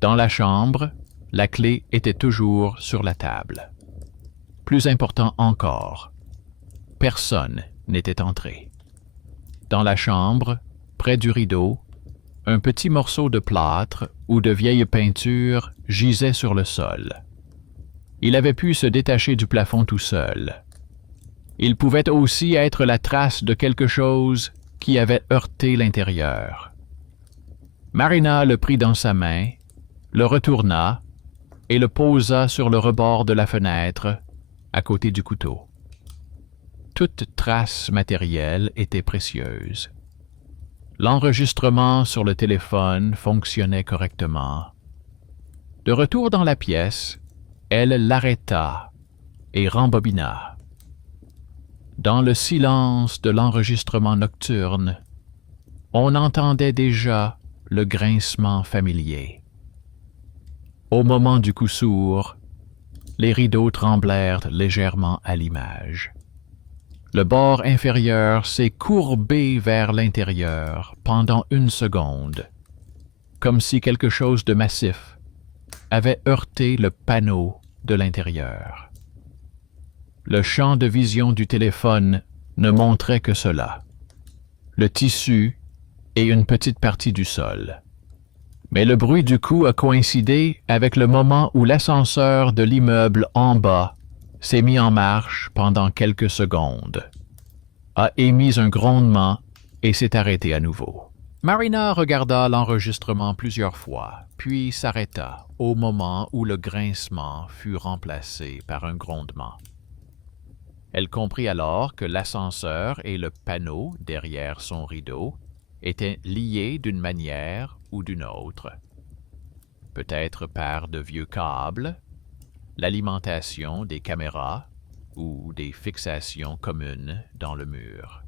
Dans la chambre, la clé était toujours sur la table. Plus important encore, personne n'était entré. Dans la chambre, près du rideau, un petit morceau de plâtre ou de vieille peinture gisait sur le sol. Il avait pu se détacher du plafond tout seul. Il pouvait aussi être la trace de quelque chose qui avait heurté l'intérieur. Marina le prit dans sa main, le retourna et le posa sur le rebord de la fenêtre, à côté du couteau. Toute trace matérielle était précieuse. L'enregistrement sur le téléphone fonctionnait correctement. De retour dans la pièce, elle l'arrêta et rembobina. Dans le silence de l'enregistrement nocturne, on entendait déjà le grincement familier. Au moment du coup sourd, les rideaux tremblèrent légèrement à l'image. Le bord inférieur s'est courbé vers l'intérieur pendant une seconde, comme si quelque chose de massif avait heurté le panneau de l'intérieur. Le champ de vision du téléphone ne montrait que cela, le tissu et une petite partie du sol. Mais le bruit du coup a coïncidé avec le moment où l'ascenseur de l'immeuble en bas s'est mis en marche pendant quelques secondes, a émis un grondement et s'est arrêté à nouveau. Marina regarda l'enregistrement plusieurs fois, puis s'arrêta au moment où le grincement fut remplacé par un grondement. Elle comprit alors que l'ascenseur et le panneau derrière son rideau étaient liés d'une manière ou d'une autre. Peut-être par de vieux câbles, l'alimentation des caméras ou des fixations communes dans le mur.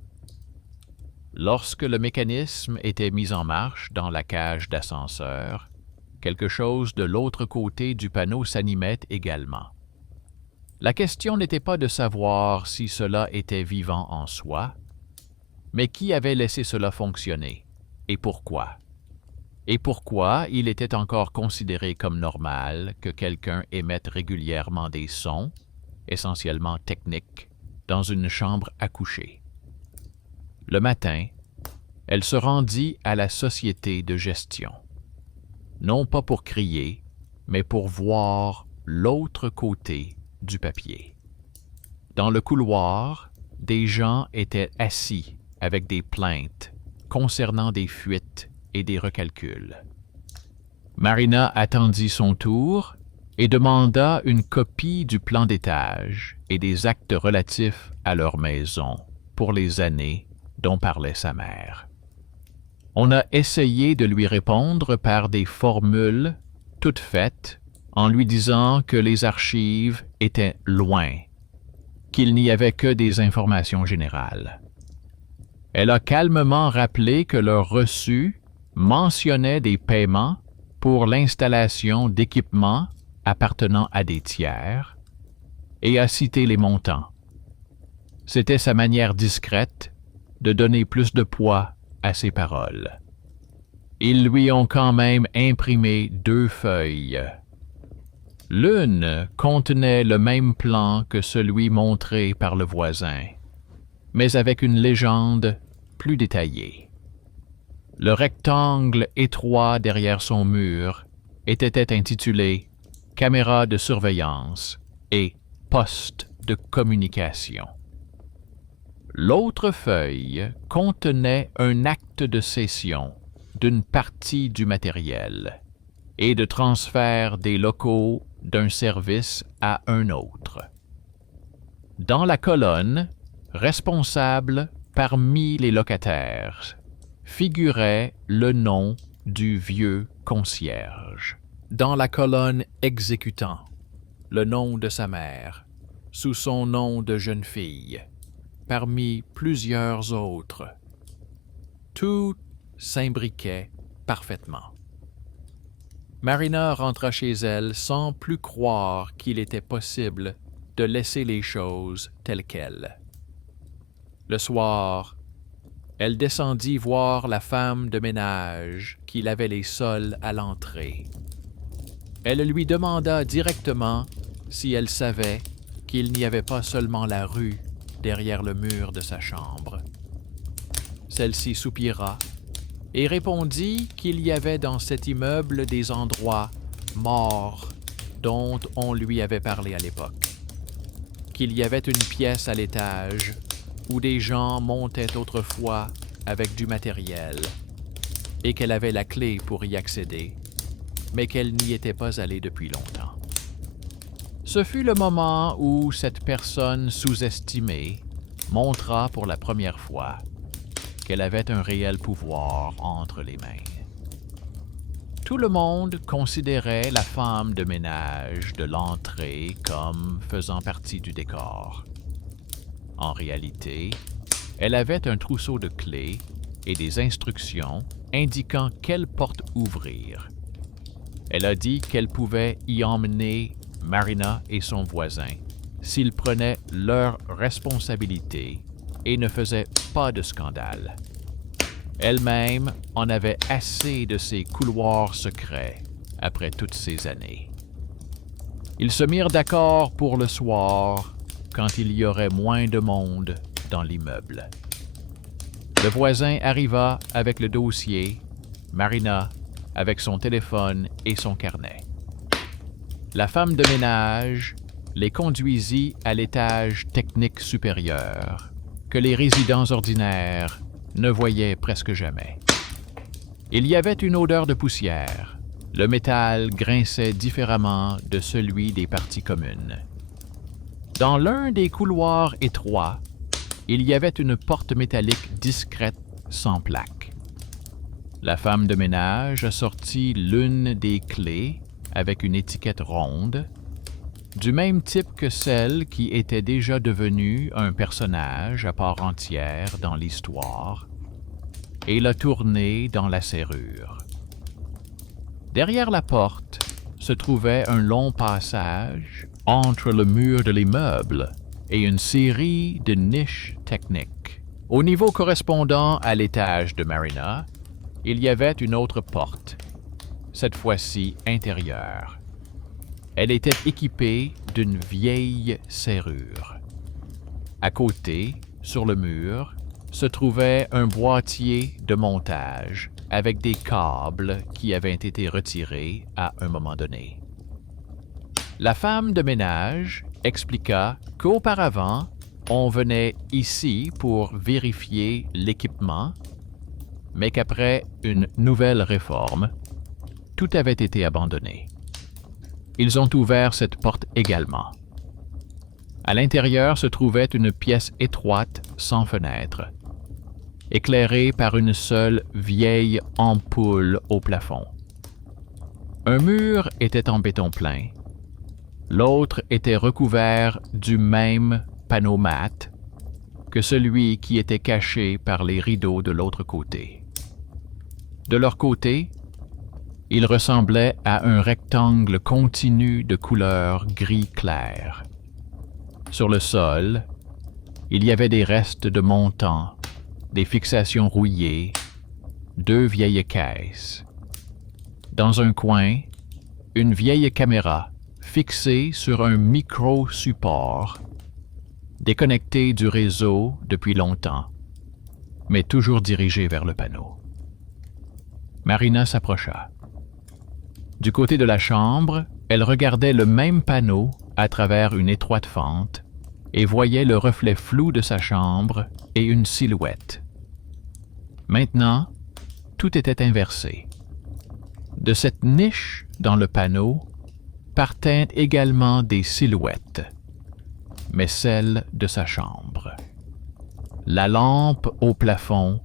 Lorsque le mécanisme était mis en marche dans la cage d'ascenseur, quelque chose de l'autre côté du panneau s'animait également. La question n'était pas de savoir si cela était vivant en soi, mais qui avait laissé cela fonctionner, et pourquoi. Et pourquoi il était encore considéré comme normal que quelqu'un émette régulièrement des sons, essentiellement techniques, dans une chambre à coucher. Le matin, elle se rendit à la société de gestion. Non pas pour crier, mais pour voir l'autre côté du papier. Dans le couloir, des gens étaient assis avec des plaintes concernant des fuites et des recalculs. Marina attendit son tour et demanda une copie du plan d'étage et des actes relatifs à leur maison pour les années dont parlait sa mère. On a essayé de lui répondre par des formules toutes faites en lui disant que les archives étaient loin, qu'il n'y avait que des informations générales. Elle a calmement rappelé que leur reçu mentionnait des paiements pour l'installation d'équipements appartenant à des tiers et a cité les montants. C'était sa manière discrète de donner plus de poids à ses paroles. Ils lui ont quand même imprimé 2 feuilles. L'une contenait le même plan que celui montré par le voisin, mais avec une légende plus détaillée. Le rectangle étroit derrière son mur était intitulé « Caméra de surveillance » et « Poste de communication ». L'autre feuille contenait un acte de cession d'une partie du matériel et de transfert des locaux d'un service à un autre. Dans la colonne « Responsable parmi les locataires » figurait le nom du vieux concierge. Dans la colonne « Exécutant », le nom de sa mère, sous son nom de jeune fille, parmi plusieurs autres. Tout s'imbriquait parfaitement. Marina rentra chez elle sans plus croire qu'il était possible de laisser les choses telles quelles. Le soir, elle descendit voir la femme de ménage qui lavait les sols à l'entrée. Elle lui demanda directement si elle savait qu'il n'y avait pas seulement la rue derrière le mur de sa chambre. Celle-ci soupira et répondit qu'il y avait dans cet immeuble des endroits morts dont on lui avait parlé à l'époque, qu'il y avait une pièce à l'étage où des gens montaient autrefois avec du matériel et qu'elle avait la clé pour y accéder, mais qu'elle n'y était pas allée depuis longtemps. Ce fut le moment où cette personne sous-estimée montra pour la première fois qu'elle avait un réel pouvoir entre les mains. Tout le monde considérait la femme de ménage de l'entrée comme faisant partie du décor. En réalité, elle avait un trousseau de clés et des instructions indiquant quelle porte ouvrir. Elle a dit qu'elle pouvait y emmener Marina et son voisin s'ils prenaient leurs responsabilités et ne faisaient pas de scandale. Elle-même en avait assez de ces couloirs secrets après toutes ces années. Ils se mirent d'accord pour le soir quand il y aurait moins de monde dans l'immeuble. Le voisin arriva avec le dossier, Marina avec son téléphone et son carnet. La femme de ménage les conduisit à l'étage technique supérieur, que les résidents ordinaires ne voyaient presque jamais. Il y avait une odeur de poussière. Le métal grinçait différemment de celui des parties communes. Dans l'un des couloirs étroits, il y avait une porte métallique discrète sans plaque. La femme de ménage sortit l'une des clés avec une étiquette ronde, du même type que celle qui était déjà devenue un personnage à part entière dans l'histoire, et l'a tournée dans la serrure. Derrière la porte se trouvait un long passage entre le mur de l'immeuble et une série de niches techniques. Au niveau correspondant à l'étage de Marina, il y avait une autre porte, cette fois-ci intérieure. Elle était équipée d'une vieille serrure. À côté, sur le mur, se trouvait un boîtier de montage avec des câbles qui avaient été retirés à un moment donné. La femme de ménage expliqua qu'auparavant, on venait ici pour vérifier l'équipement, mais qu'après une nouvelle réforme, tout avait été abandonné. Ils ont ouvert cette porte également. À l'intérieur se trouvait une pièce étroite sans fenêtre, éclairée par une seule vieille ampoule au plafond. Un mur était en béton plein, l'autre était recouvert du même panneau mat que celui qui était caché par les rideaux de l'autre côté. De leur côté, il ressemblait à un rectangle continu de couleur gris clair. Sur le sol, il y avait des restes de montants, des fixations rouillées, 2 vieilles caisses. Dans un coin, une vieille caméra fixée sur un micro-support, déconnectée du réseau depuis longtemps, mais toujours dirigée vers le panneau. Marina s'approcha. Du côté de la chambre, elle regardait le même panneau à travers une étroite fente et voyait le reflet flou de sa chambre et une silhouette. Maintenant, tout était inversé. De cette niche dans le panneau partaient également des silhouettes, mais celles de sa chambre. La lampe au plafond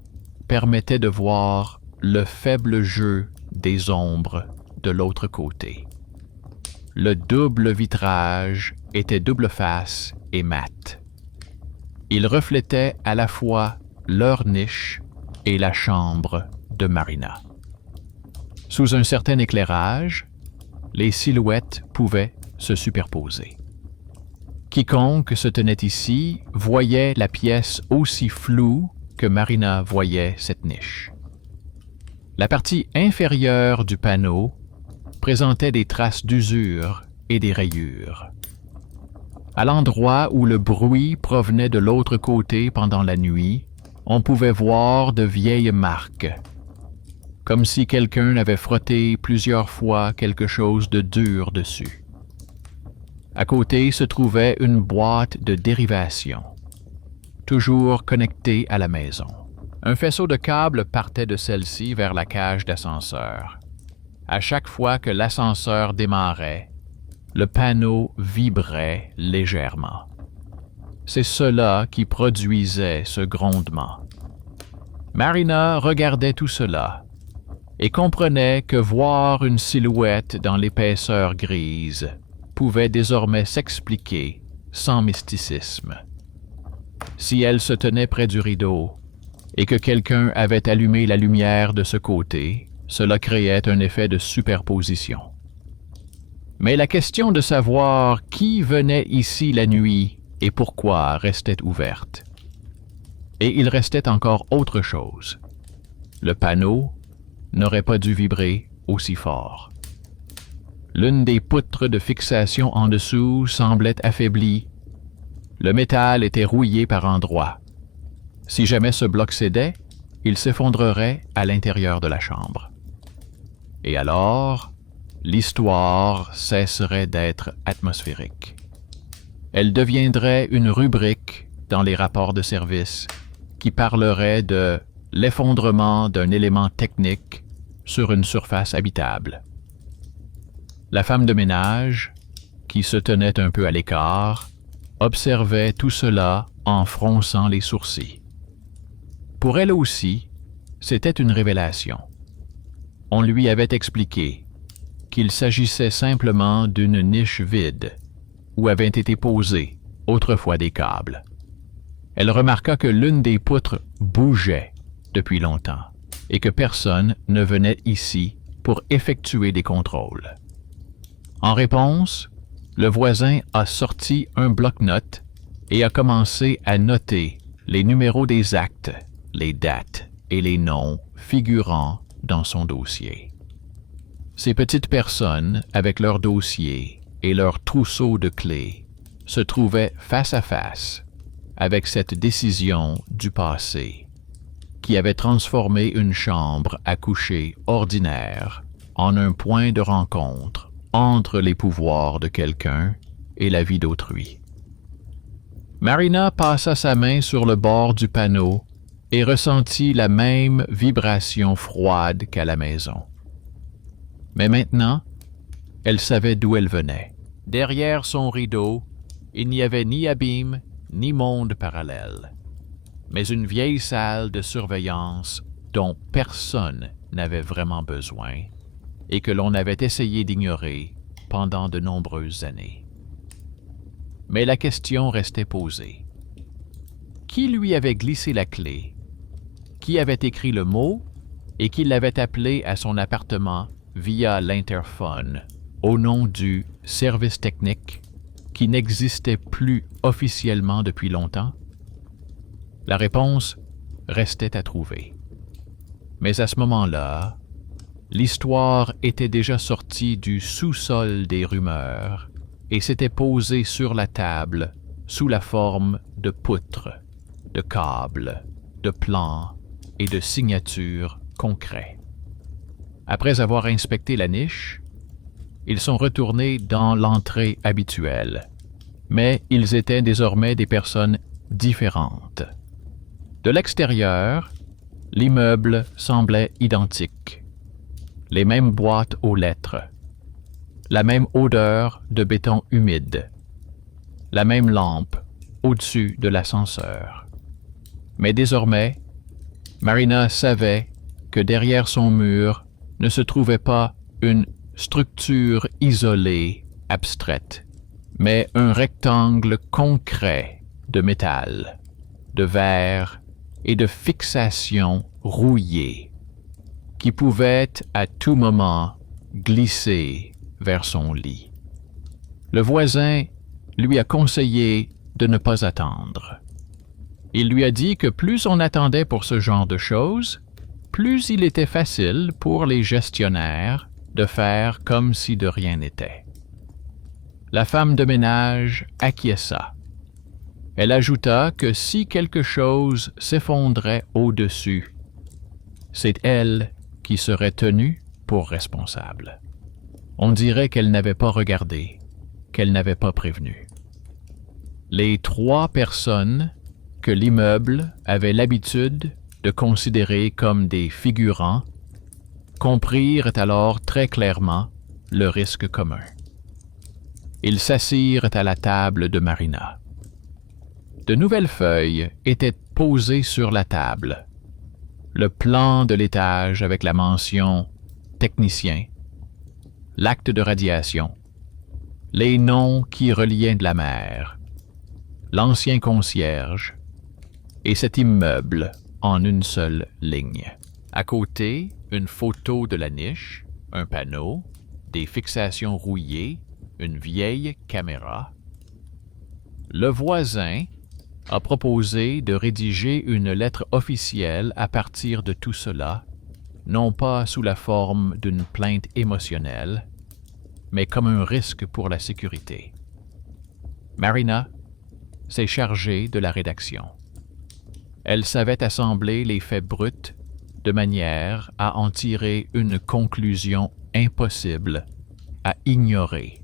permettait de voir le faible jeu des ombres de l'autre côté. Le double vitrage était double face et mat. Il reflétait à la fois leur niche et la chambre de Marina. Sous un certain éclairage, les silhouettes pouvaient se superposer. Quiconque se tenait ici voyait la pièce aussi floue que Marina voyait cette niche. La partie inférieure du panneau présentait des traces d'usure et des rayures. À l'endroit où le bruit provenait de l'autre côté pendant la nuit, on pouvait voir de vieilles marques, comme si quelqu'un avait frotté plusieurs fois quelque chose de dur dessus. À côté se trouvait une boîte de dérivation, toujours connectée à la maison. Un faisceau de câbles partait de celle-ci vers la cage d'ascenseur. À chaque fois que l'ascenseur démarrait, le panneau vibrait légèrement. C'est cela qui produisait ce grondement. Marina regardait tout cela et comprenait que voir une silhouette dans l'épaisseur grise pouvait désormais s'expliquer sans mysticisme. Si elle se tenait près du rideau et que quelqu'un avait allumé la lumière de ce côté, cela créait un effet de superposition. Mais la question de savoir qui venait ici la nuit et pourquoi restait ouverte. Et il restait encore autre chose. Le panneau n'aurait pas dû vibrer aussi fort. L'une des poutres de fixation en dessous semblait affaiblie. Le métal était rouillé par endroits. Si jamais ce bloc cédait, il s'effondrerait à l'intérieur de la chambre. Et alors, l'histoire cesserait d'être atmosphérique. Elle deviendrait une rubrique dans les rapports de service qui parlerait de l'effondrement d'un élément technique sur une surface habitable. La femme de ménage, qui se tenait un peu à l'écart, observait tout cela en fronçant les sourcils. Pour elle aussi, c'était une révélation. On lui avait expliqué qu'il s'agissait simplement d'une niche vide où avaient été posés autrefois des câbles. Elle remarqua que l'une des poutres bougeait depuis longtemps et que personne ne venait ici pour effectuer des contrôles. En réponse, le voisin a sorti un bloc-notes et a commencé à noter les numéros des actes, les dates et les noms figurant dans son dossier. Ces petites personnes, avec leur dossier et leur trousseau de clés, se trouvaient face à face avec cette décision du passé qui avait transformé une chambre à coucher ordinaire en un point de rencontre entre les pouvoirs de quelqu'un et la vie d'autrui. Marina passa sa main sur le bord du panneau et ressentit la même vibration froide qu'à la maison. Mais maintenant, elle savait d'où elle venait. Derrière son rideau, il n'y avait ni abîme ni monde parallèle, mais une vieille salle de surveillance dont personne n'avait vraiment besoin et que l'on avait essayé d'ignorer pendant de nombreuses années. Mais la question restait posée. Qui lui avait glissé la clé? Qui avait écrit le mot et qui l'avait appelé à son appartement via l'interphone au nom du service technique qui n'existait plus officiellement depuis longtemps? La réponse restait à trouver. Mais à ce moment-là, l'histoire était déjà sortie du sous-sol des rumeurs et s'était posée sur la table sous la forme de poutres, de câbles, de plans et de signatures concrets. Après avoir inspecté la niche, ils sont retournés dans l'entrée habituelle, mais ils étaient désormais des personnes différentes. De l'extérieur, l'immeuble semblait identique. Les mêmes boîtes aux lettres, la même odeur de béton humide, la même lampe au-dessus de l'ascenseur. Mais désormais, Marina savait que derrière son mur ne se trouvait pas une structure isolée, abstraite, mais un rectangle concret de métal, de verre et de fixation rouillée, qui pouvait à tout moment glisser vers son lit. Le voisin lui a conseillé de ne pas attendre. Il lui a dit que plus on attendait pour ce genre de choses, plus il était facile pour les gestionnaires de faire comme si de rien n'était. La femme de ménage acquiesça. Elle ajouta que si quelque chose s'effondrait au-dessus, c'est elle qui qui serait tenue pour responsable. On dirait qu'elle n'avait pas regardé, qu'elle n'avait pas prévenu. Les 3 personnes que l'immeuble avait l'habitude de considérer comme des figurants comprirent alors très clairement le risque commun. Ils s'assirent à la table de Marina. De nouvelles feuilles étaient posées sur la table. Le plan de l'étage avec la mention « technicien », l'acte de radiation, les noms qui reliaient la mère, l'ancien concierge et cet immeuble en une seule ligne. À côté, une photo de la niche, un panneau, des fixations rouillées, une vieille caméra. Le voisin a proposé de rédiger une lettre officielle à partir de tout cela, non pas sous la forme d'une plainte émotionnelle, mais comme un risque pour la sécurité. Marina s'est chargée de la rédaction. Elle savait assembler les faits bruts de manière à en tirer une conclusion impossible à ignorer.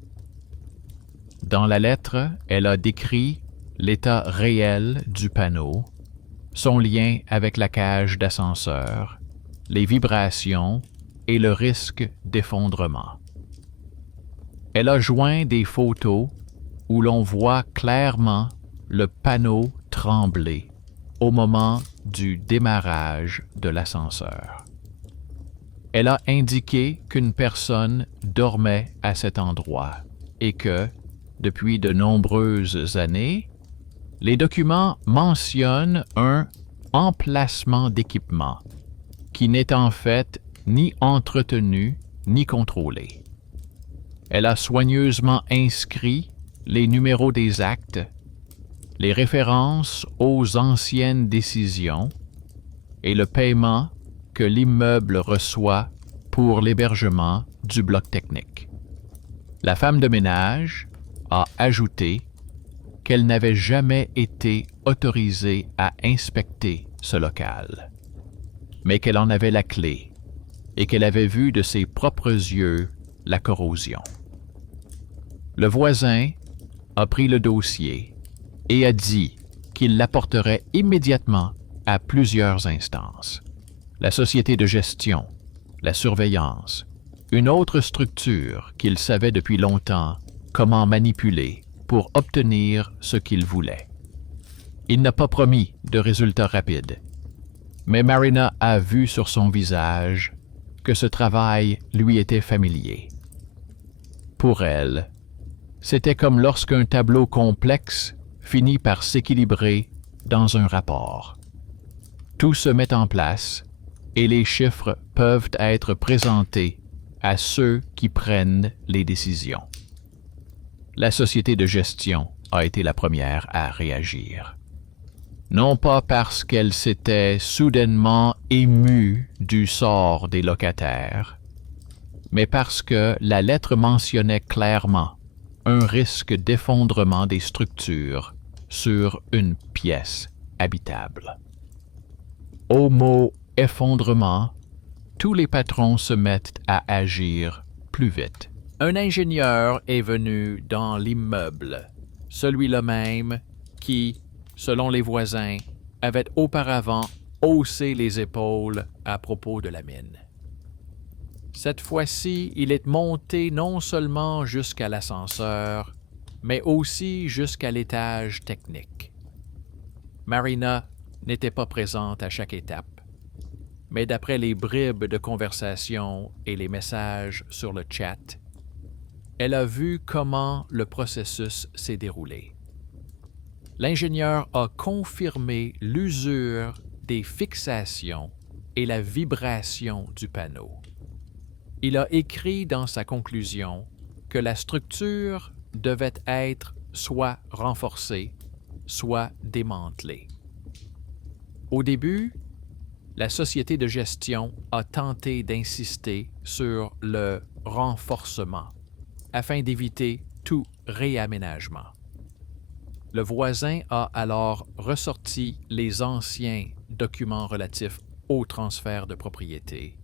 Dans la lettre, elle a décrit l'état réel du panneau, son lien avec la cage d'ascenseur, les vibrations et le risque d'effondrement. Elle a joint des photos où l'on voit clairement le panneau trembler au moment du démarrage de l'ascenseur. Elle a indiqué qu'une personne dormait à cet endroit et que, depuis de nombreuses années, les documents mentionnent un emplacement d'équipement qui n'est en fait ni entretenu ni contrôlé. Elle a soigneusement inscrit les numéros des actes, les références aux anciennes décisions et le paiement que l'immeuble reçoit pour l'hébergement du bloc technique. La femme de ménage a ajouté qu'elle n'avait jamais été autorisée à inspecter ce local, mais qu'elle en avait la clé et qu'elle avait vu de ses propres yeux la corrosion. Le voisin a pris le dossier et a dit qu'il l'apporterait immédiatement à plusieurs instances. La société de gestion, la surveillance, une autre structure qu'il savait depuis longtemps comment manipuler pour obtenir ce qu'il voulait. Il n'a pas promis de résultats rapides, mais Marina a vu sur son visage que ce travail lui était familier. Pour elle, c'était comme lorsqu'un tableau complexe finit par s'équilibrer dans un rapport. Tout se met en place et les chiffres peuvent être présentés à ceux qui prennent les décisions. La société de gestion a été la première à réagir. Non pas parce qu'elle s'était soudainement émue du sort des locataires, mais parce que la lettre mentionnait clairement un risque d'effondrement des structures sur une pièce habitable. Au mot « effondrement », tous les patrons se mettent à agir plus vite. Un ingénieur est venu dans l'immeuble, celui-là même qui, selon les voisins, avait auparavant haussé les épaules à propos de la mine. Cette fois-ci, il est monté non seulement jusqu'à l'ascenseur, mais aussi jusqu'à l'étage technique. Marina n'était pas présente à chaque étape, mais d'après les bribes de conversation et les messages sur le chat, elle a vu comment le processus s'est déroulé. L'ingénieur a confirmé l'usure des fixations et la vibration du panneau. Il a écrit dans sa conclusion que la structure devait être soit renforcée, soit démantelée. Au début, la société de gestion a tenté d'insister sur le renforcement afin d'éviter tout réaménagement. Le voisin a alors ressorti les anciens documents relatifs au transfert de propriété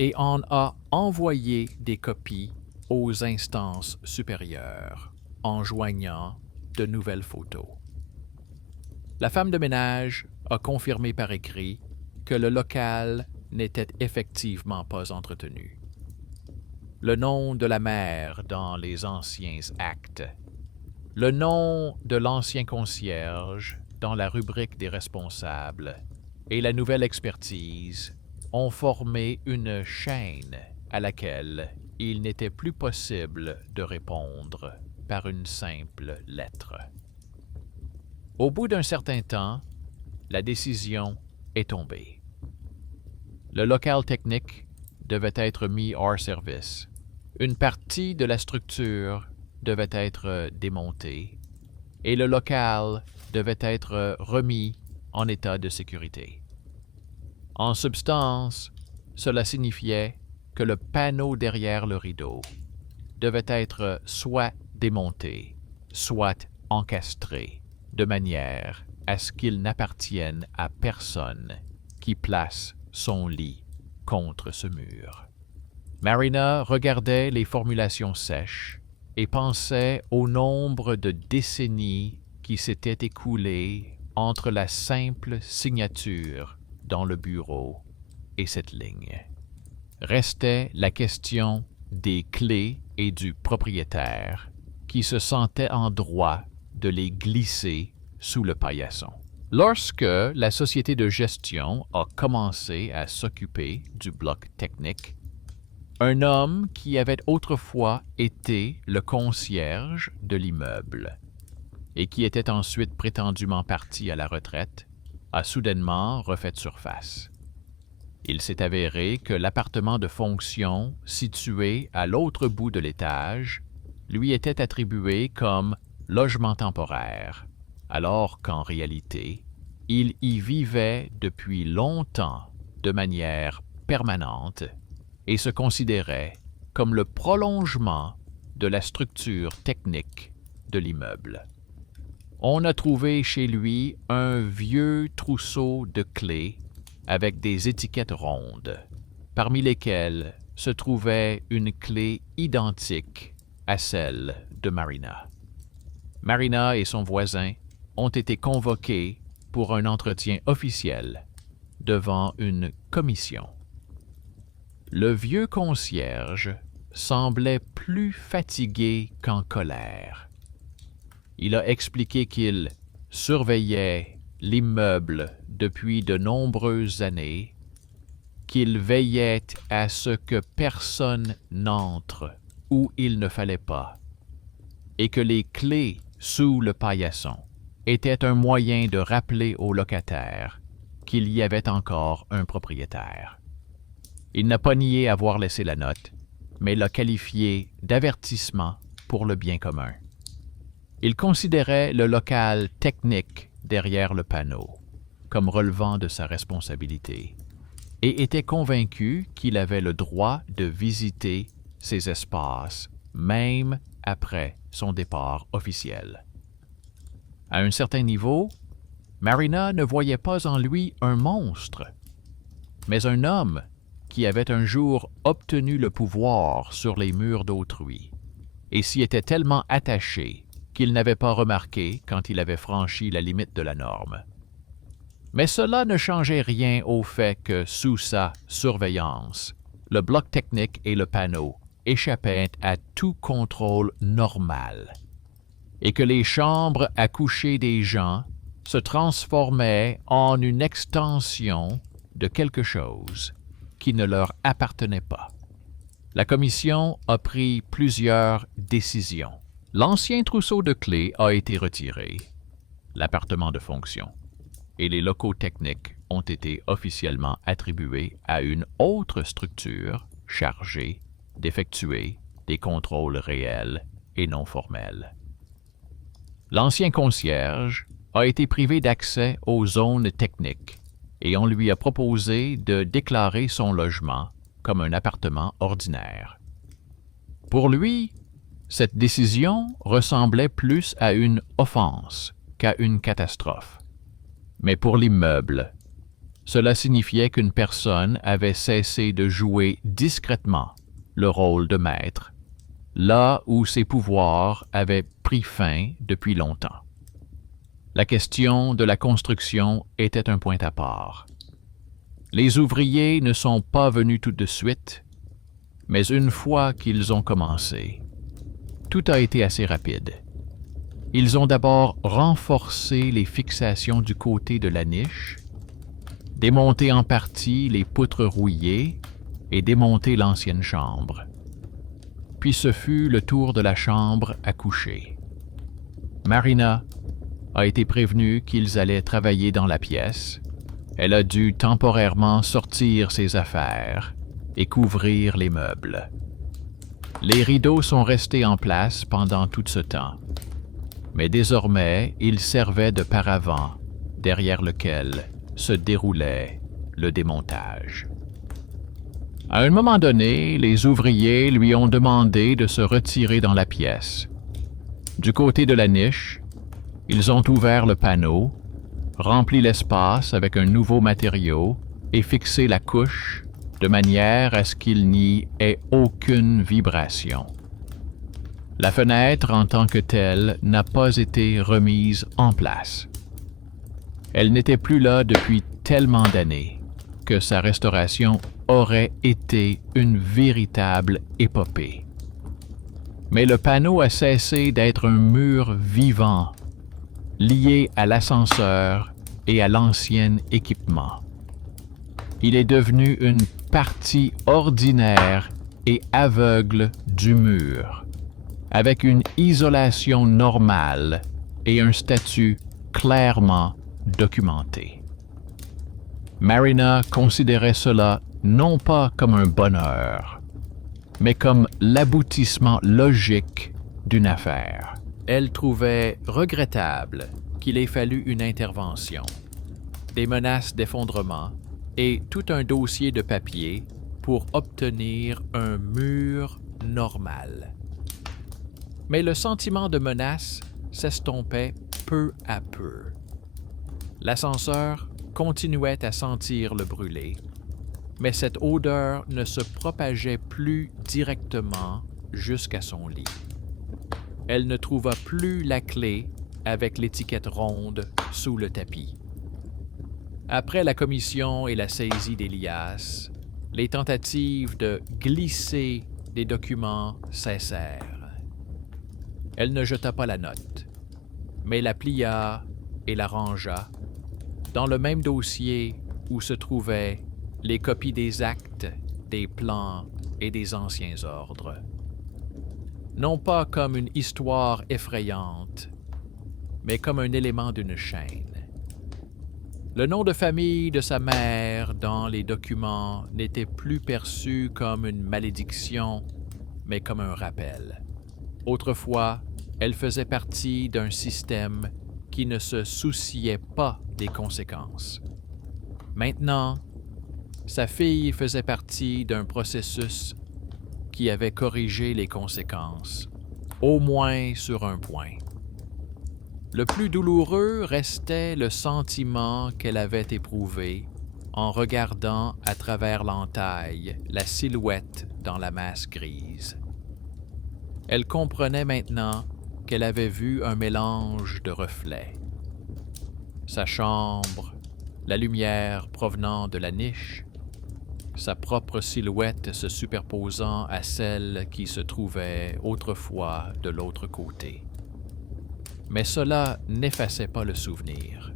et en a envoyé des copies aux instances supérieures en joignant de nouvelles photos. La femme de ménage a confirmé par écrit que le local n'était effectivement pas entretenu. Le nom de la mère dans les anciens actes, le nom de l'ancien concierge dans la rubrique des responsables et la nouvelle expertise ont formé une chaîne à laquelle il n'était plus possible de répondre par une simple lettre. Au bout d'un certain temps, la décision est tombée. Le local technique devait être mis hors service. Une partie de la structure devait être démontée et le local devait être remis en état de sécurité. En substance, cela signifiait que le panneau derrière le rideau devait être soit démonté, soit encastré, de manière à ce qu'il n'appartienne à personne qui place son lit contre ce mur. Marina regardait les formulations sèches et pensait au nombre de décennies qui s'étaient écoulées entre la simple signature dans le bureau et cette ligne. Restait la question des clés et du propriétaire qui se sentait en droit de les glisser sous le paillasson. Lorsque la société de gestion a commencé à s'occuper du bloc technique, un homme qui avait autrefois été le concierge de l'immeuble et qui était ensuite prétendument parti à la retraite, a soudainement refait surface. Il s'est avéré que l'appartement de fonction situé à l'autre bout de l'étage lui était attribué comme logement temporaire, alors qu'en réalité, il y vivait depuis longtemps de manière permanente et se considérait comme le prolongement de la structure technique de l'immeuble. On a trouvé chez lui un vieux trousseau de clés avec des étiquettes rondes, parmi lesquelles se trouvait une clé identique à celle de Marina. Marina et son voisin ont été convoqués pour un entretien officiel devant une commission. Le vieux concierge semblait plus fatigué qu'en colère. Il a expliqué qu'il surveillait l'immeuble depuis de nombreuses années, qu'il veillait à ce que personne n'entre où il ne fallait pas, et que les clés sous le paillasson étaient un moyen de rappeler aux locataires qu'il y avait encore un propriétaire. Il n'a pas nié avoir laissé la note, mais l'a qualifié d'avertissement pour le bien commun. Il considérait le local technique derrière le panneau comme relevant de sa responsabilité et était convaincu qu'il avait le droit de visiter ces espaces, même après son départ officiel. À un certain niveau, Marina ne voyait pas en lui un monstre, mais un homme qui avait un jour obtenu le pouvoir sur les murs d'autrui et s'y était tellement attaché qu'il n'avait pas remarqué quand il avait franchi la limite de la norme. Mais cela ne changeait rien au fait que, sous sa surveillance, le bloc technique et le panneau échappaient à tout contrôle normal, et que les chambres à coucher des gens se transformaient en une extension de quelque chose qui ne leur appartenait pas. La commission a pris plusieurs décisions. L'ancien trousseau de clés a été retiré, l'appartement de fonction, et les locaux techniques ont été officiellement attribués à une autre structure chargée d'effectuer des contrôles réels et non formels. L'ancien concierge a été privé d'accès aux zones techniques et on lui a proposé de déclarer son logement comme un appartement ordinaire. Pour lui, cette décision ressemblait plus à une offense qu'à une catastrophe. Mais pour l'immeuble, Cela signifiait qu'une personne avait cessé de jouer discrètement le rôle de maître, là où ses pouvoirs avaient pris fin depuis longtemps. La question de la construction était un point à part. Les ouvriers ne sont pas venus tout de suite, mais une fois qu'ils ont commencé, tout a été assez rapide. Ils ont d'abord renforcé les fixations du côté de la niche, démonté en partie les poutres rouillées et démonté l'ancienne chambre. Puis ce fut le tour de la chambre à coucher. Marina a été prévenue qu'ils allaient travailler dans la pièce. Elle a dû temporairement sortir ses affaires et couvrir les meubles. Les rideaux sont restés en place pendant tout ce temps, mais désormais ils servaient de paravent derrière lequel se déroulait le démontage. À un moment donné, les ouvriers lui ont demandé de se retirer dans la pièce. Du côté de la niche, ils ont ouvert le panneau, rempli l'espace avec un nouveau matériau et fixé la couche de manière à ce qu'il n'y ait aucune vibration. La fenêtre en tant que telle n'a pas été remise en place. Elle n'était plus là depuis tellement d'années que sa restauration aurait été une véritable épopée. Mais le panneau a cessé d'être un mur vivant, lié à l'ascenseur et à l'ancien équipement. Il est devenu une partie ordinaire et aveugle du mur, avec une isolation normale et un statut clairement documenté. Marina considérait cela non pas comme un bonheur, mais comme l'aboutissement logique d'une affaire. Elle trouvait regrettable qu'il ait fallu une intervention, des menaces d'effondrement et tout un dossier de papier pour obtenir un mur normal. Mais le sentiment de menace s'estompait peu à peu. L'ascenseur continuait à sentir le brûler, mais cette odeur ne se propageait plus directement jusqu'à son lit. Elle ne trouva plus la clé avec l'étiquette ronde sous le tapis. Après la commission et la saisie d'Elias, les tentatives de glisser des documents cessèrent. Elle ne jeta pas la note, mais la plia et la rangea dans le même dossier où se trouvaient les copies des actes, des plans et des anciens ordres. Non pas comme une histoire effrayante, mais comme un élément d'une chaîne. Le nom de famille de sa mère dans les documents n'était plus perçu comme une malédiction, mais comme un rappel. Autrefois, elle faisait partie d'un système qui ne se souciait pas des conséquences. Maintenant, sa fille faisait partie d'un processus qui avait corrigé les conséquences, au moins sur un point. Le plus douloureux restait le sentiment qu'elle avait éprouvé en regardant à travers l'entaille la silhouette dans la masse grise. Elle comprenait maintenant qu'elle avait vu un mélange de reflets. Sa chambre, la lumière provenant de la niche, sa propre silhouette se superposant à celle qui se trouvait autrefois de l'autre côté. Mais cela n'effaçait pas le souvenir.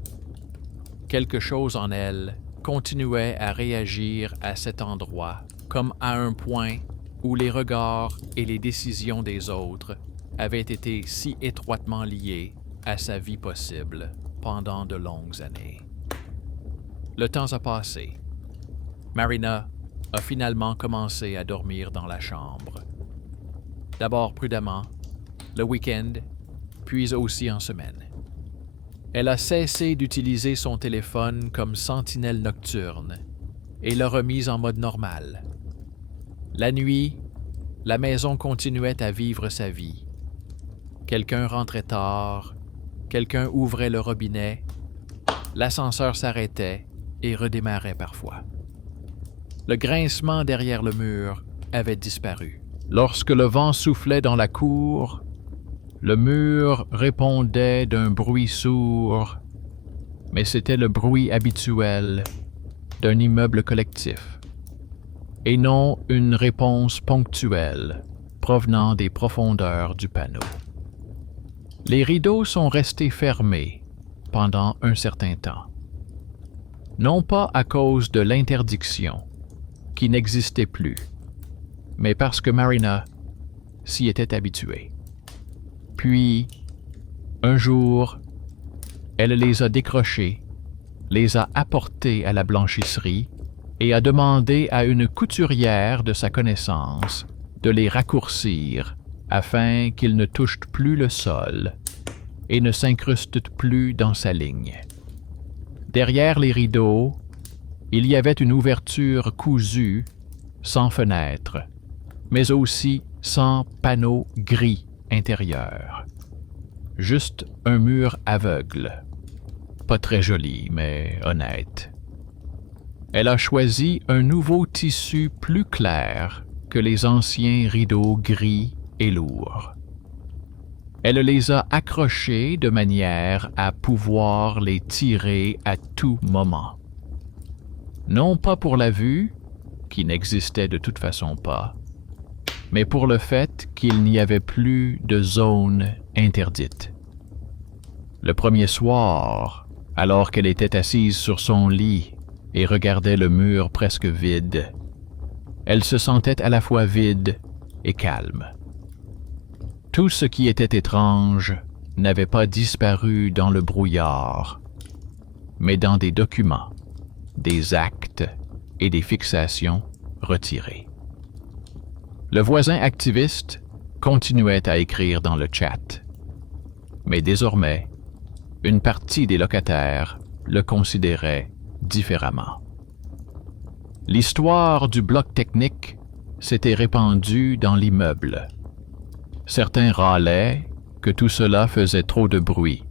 Quelque chose en elle continuait à réagir à cet endroit comme à un point où les regards et les décisions des autres avaient été si étroitement liés à sa vie possible pendant de longues années. Le temps a passé. Marina a finalement commencé à dormir dans la chambre. D'abord prudemment, le week-end, puis aussi en semaine. Elle a cessé d'utiliser son téléphone comme sentinelle nocturne et l'a remise en mode normal. La nuit, la maison continuait à vivre sa vie. Quelqu'un rentrait tard, quelqu'un ouvrait le robinet, l'ascenseur s'arrêtait et redémarrait parfois. Le grincement derrière le mur avait disparu. Lorsque le vent soufflait dans la cour, le mur répondait d'un bruit sourd, mais c'était le bruit habituel d'un immeuble collectif, et non une réponse ponctuelle provenant des profondeurs du panneau. Les rideaux sont restés fermés pendant un certain temps, non pas à cause de l'interdiction, qui n'existait plus, mais parce que Marina s'y était habituée. Puis, un jour, elle les a décrochés, les a apportés à la blanchisserie et a demandé à une couturière de sa connaissance de les raccourcir afin qu'ils ne touchent plus le sol et ne s'incrustent plus dans sa ligne. Derrière les rideaux, il y avait une ouverture cousue, sans fenêtre, mais aussi sans panneau gris intérieur. Juste un mur aveugle. Pas très joli, mais honnête. Elle a choisi un nouveau tissu plus clair que les anciens rideaux gris et lourds. Elle les a accrochés de manière à pouvoir les tirer à tout moment. Non pas pour la vue, qui n'existait de toute façon pas, mais pour le fait qu'il n'y avait plus de zone interdite. Le premier soir, alors qu'elle était assise sur son lit et regardait le mur presque vide, elle se sentait à la fois vide et calme. Tout ce qui était étrange n'avait pas disparu dans le brouillard, mais dans des documents, des actes et des fixations retirés. Le voisin activiste continuait à écrire dans le chat, mais désormais, une partie des locataires le considérait différemment. L'histoire du bloc technique s'était répandue dans l'immeuble. Certains râlaient que tout cela faisait trop de bruit.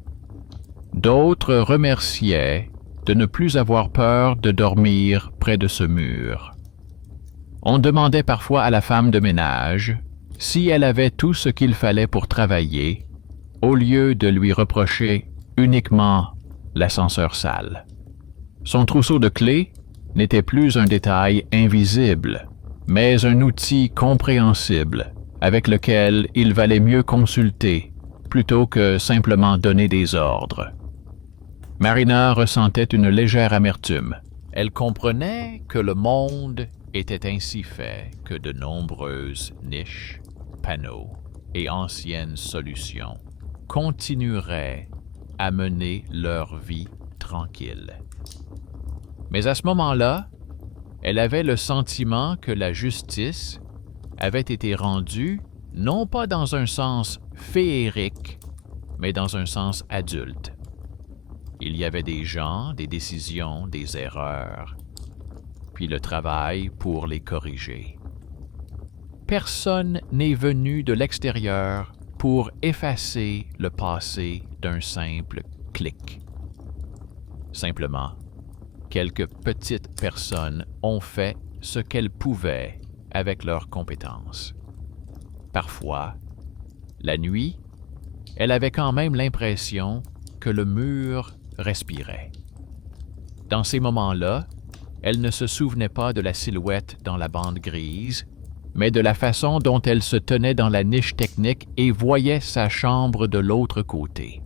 D'autres remerciaient de ne plus avoir peur de dormir près de ce mur. On demandait parfois à la femme de ménage si elle avait tout ce qu'il fallait pour travailler, au lieu de lui reprocher uniquement l'ascenseur sale. Son trousseau de clés n'était plus un détail invisible, mais un outil compréhensible avec lequel il valait mieux consulter plutôt que simplement donner des ordres. Marina ressentait une légère amertume. Elle comprenait que le monde était ainsi fait que de nombreuses niches, panneaux et anciennes solutions continueraient à mener leur vie tranquille. Mais à ce moment-là, elle avait le sentiment que la justice avait été rendue non pas dans un sens féerique, mais dans un sens adulte. Il y avait des gens, des décisions, des erreurs, puis le travail pour les corriger. Personne n'est venu de l'extérieur pour effacer le passé d'un simple clic. Simplement, quelques petites personnes ont fait ce qu'elles pouvaient avec leurs compétences. Parfois, la nuit, elle avait quand même l'impression que le mur respirait. Dans ces moments-là, elle ne se souvenait pas de la silhouette dans la bande grise, mais de la façon dont elle se tenait dans la niche technique et voyait sa chambre de l'autre côté.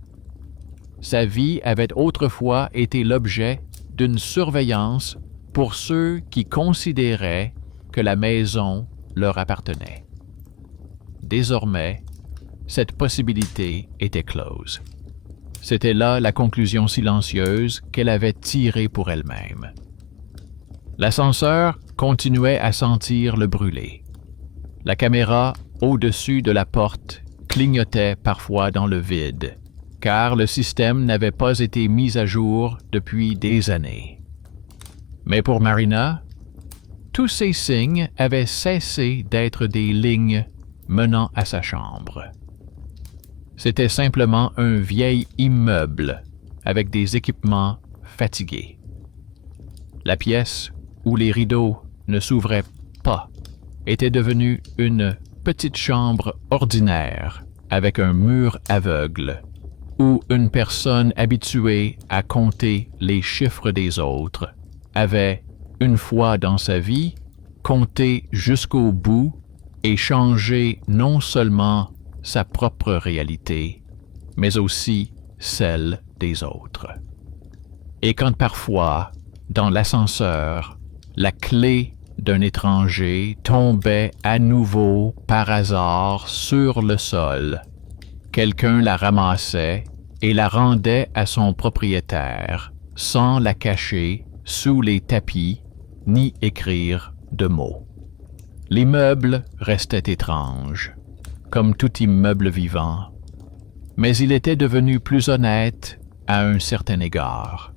Sa vie avait autrefois été l'objet d'une surveillance pour ceux qui considéraient que la maison leur appartenait. Désormais, cette possibilité était close. C'était là la conclusion silencieuse qu'elle avait tirée pour elle-même. L'ascenseur continuait à sentir le brûler. La caméra au-dessus de la porte clignotait parfois dans le vide, car le système n'avait pas été mis à jour depuis des années. Mais pour Marina, tous ces signes avaient cessé d'être des lignes menant à sa chambre. C'était simplement un vieil immeuble avec des équipements fatigués. La pièce où les rideaux ne s'ouvraient pas était devenue une petite chambre ordinaire avec un mur aveugle où une personne habituée à compter les chiffres des autres avait, une fois dans sa vie, compté jusqu'au bout et changé non seulement sa propre réalité, mais aussi celle des autres. Et quand parfois, dans l'ascenseur, la clé d'un étranger tombait à nouveau par hasard sur le sol, quelqu'un la ramassait et la rendait à son propriétaire sans la cacher sous les tapis ni écrire de mots. Les meubles restaient étranges, comme tout immeuble vivant, mais il était devenu plus honnête à un certain égard.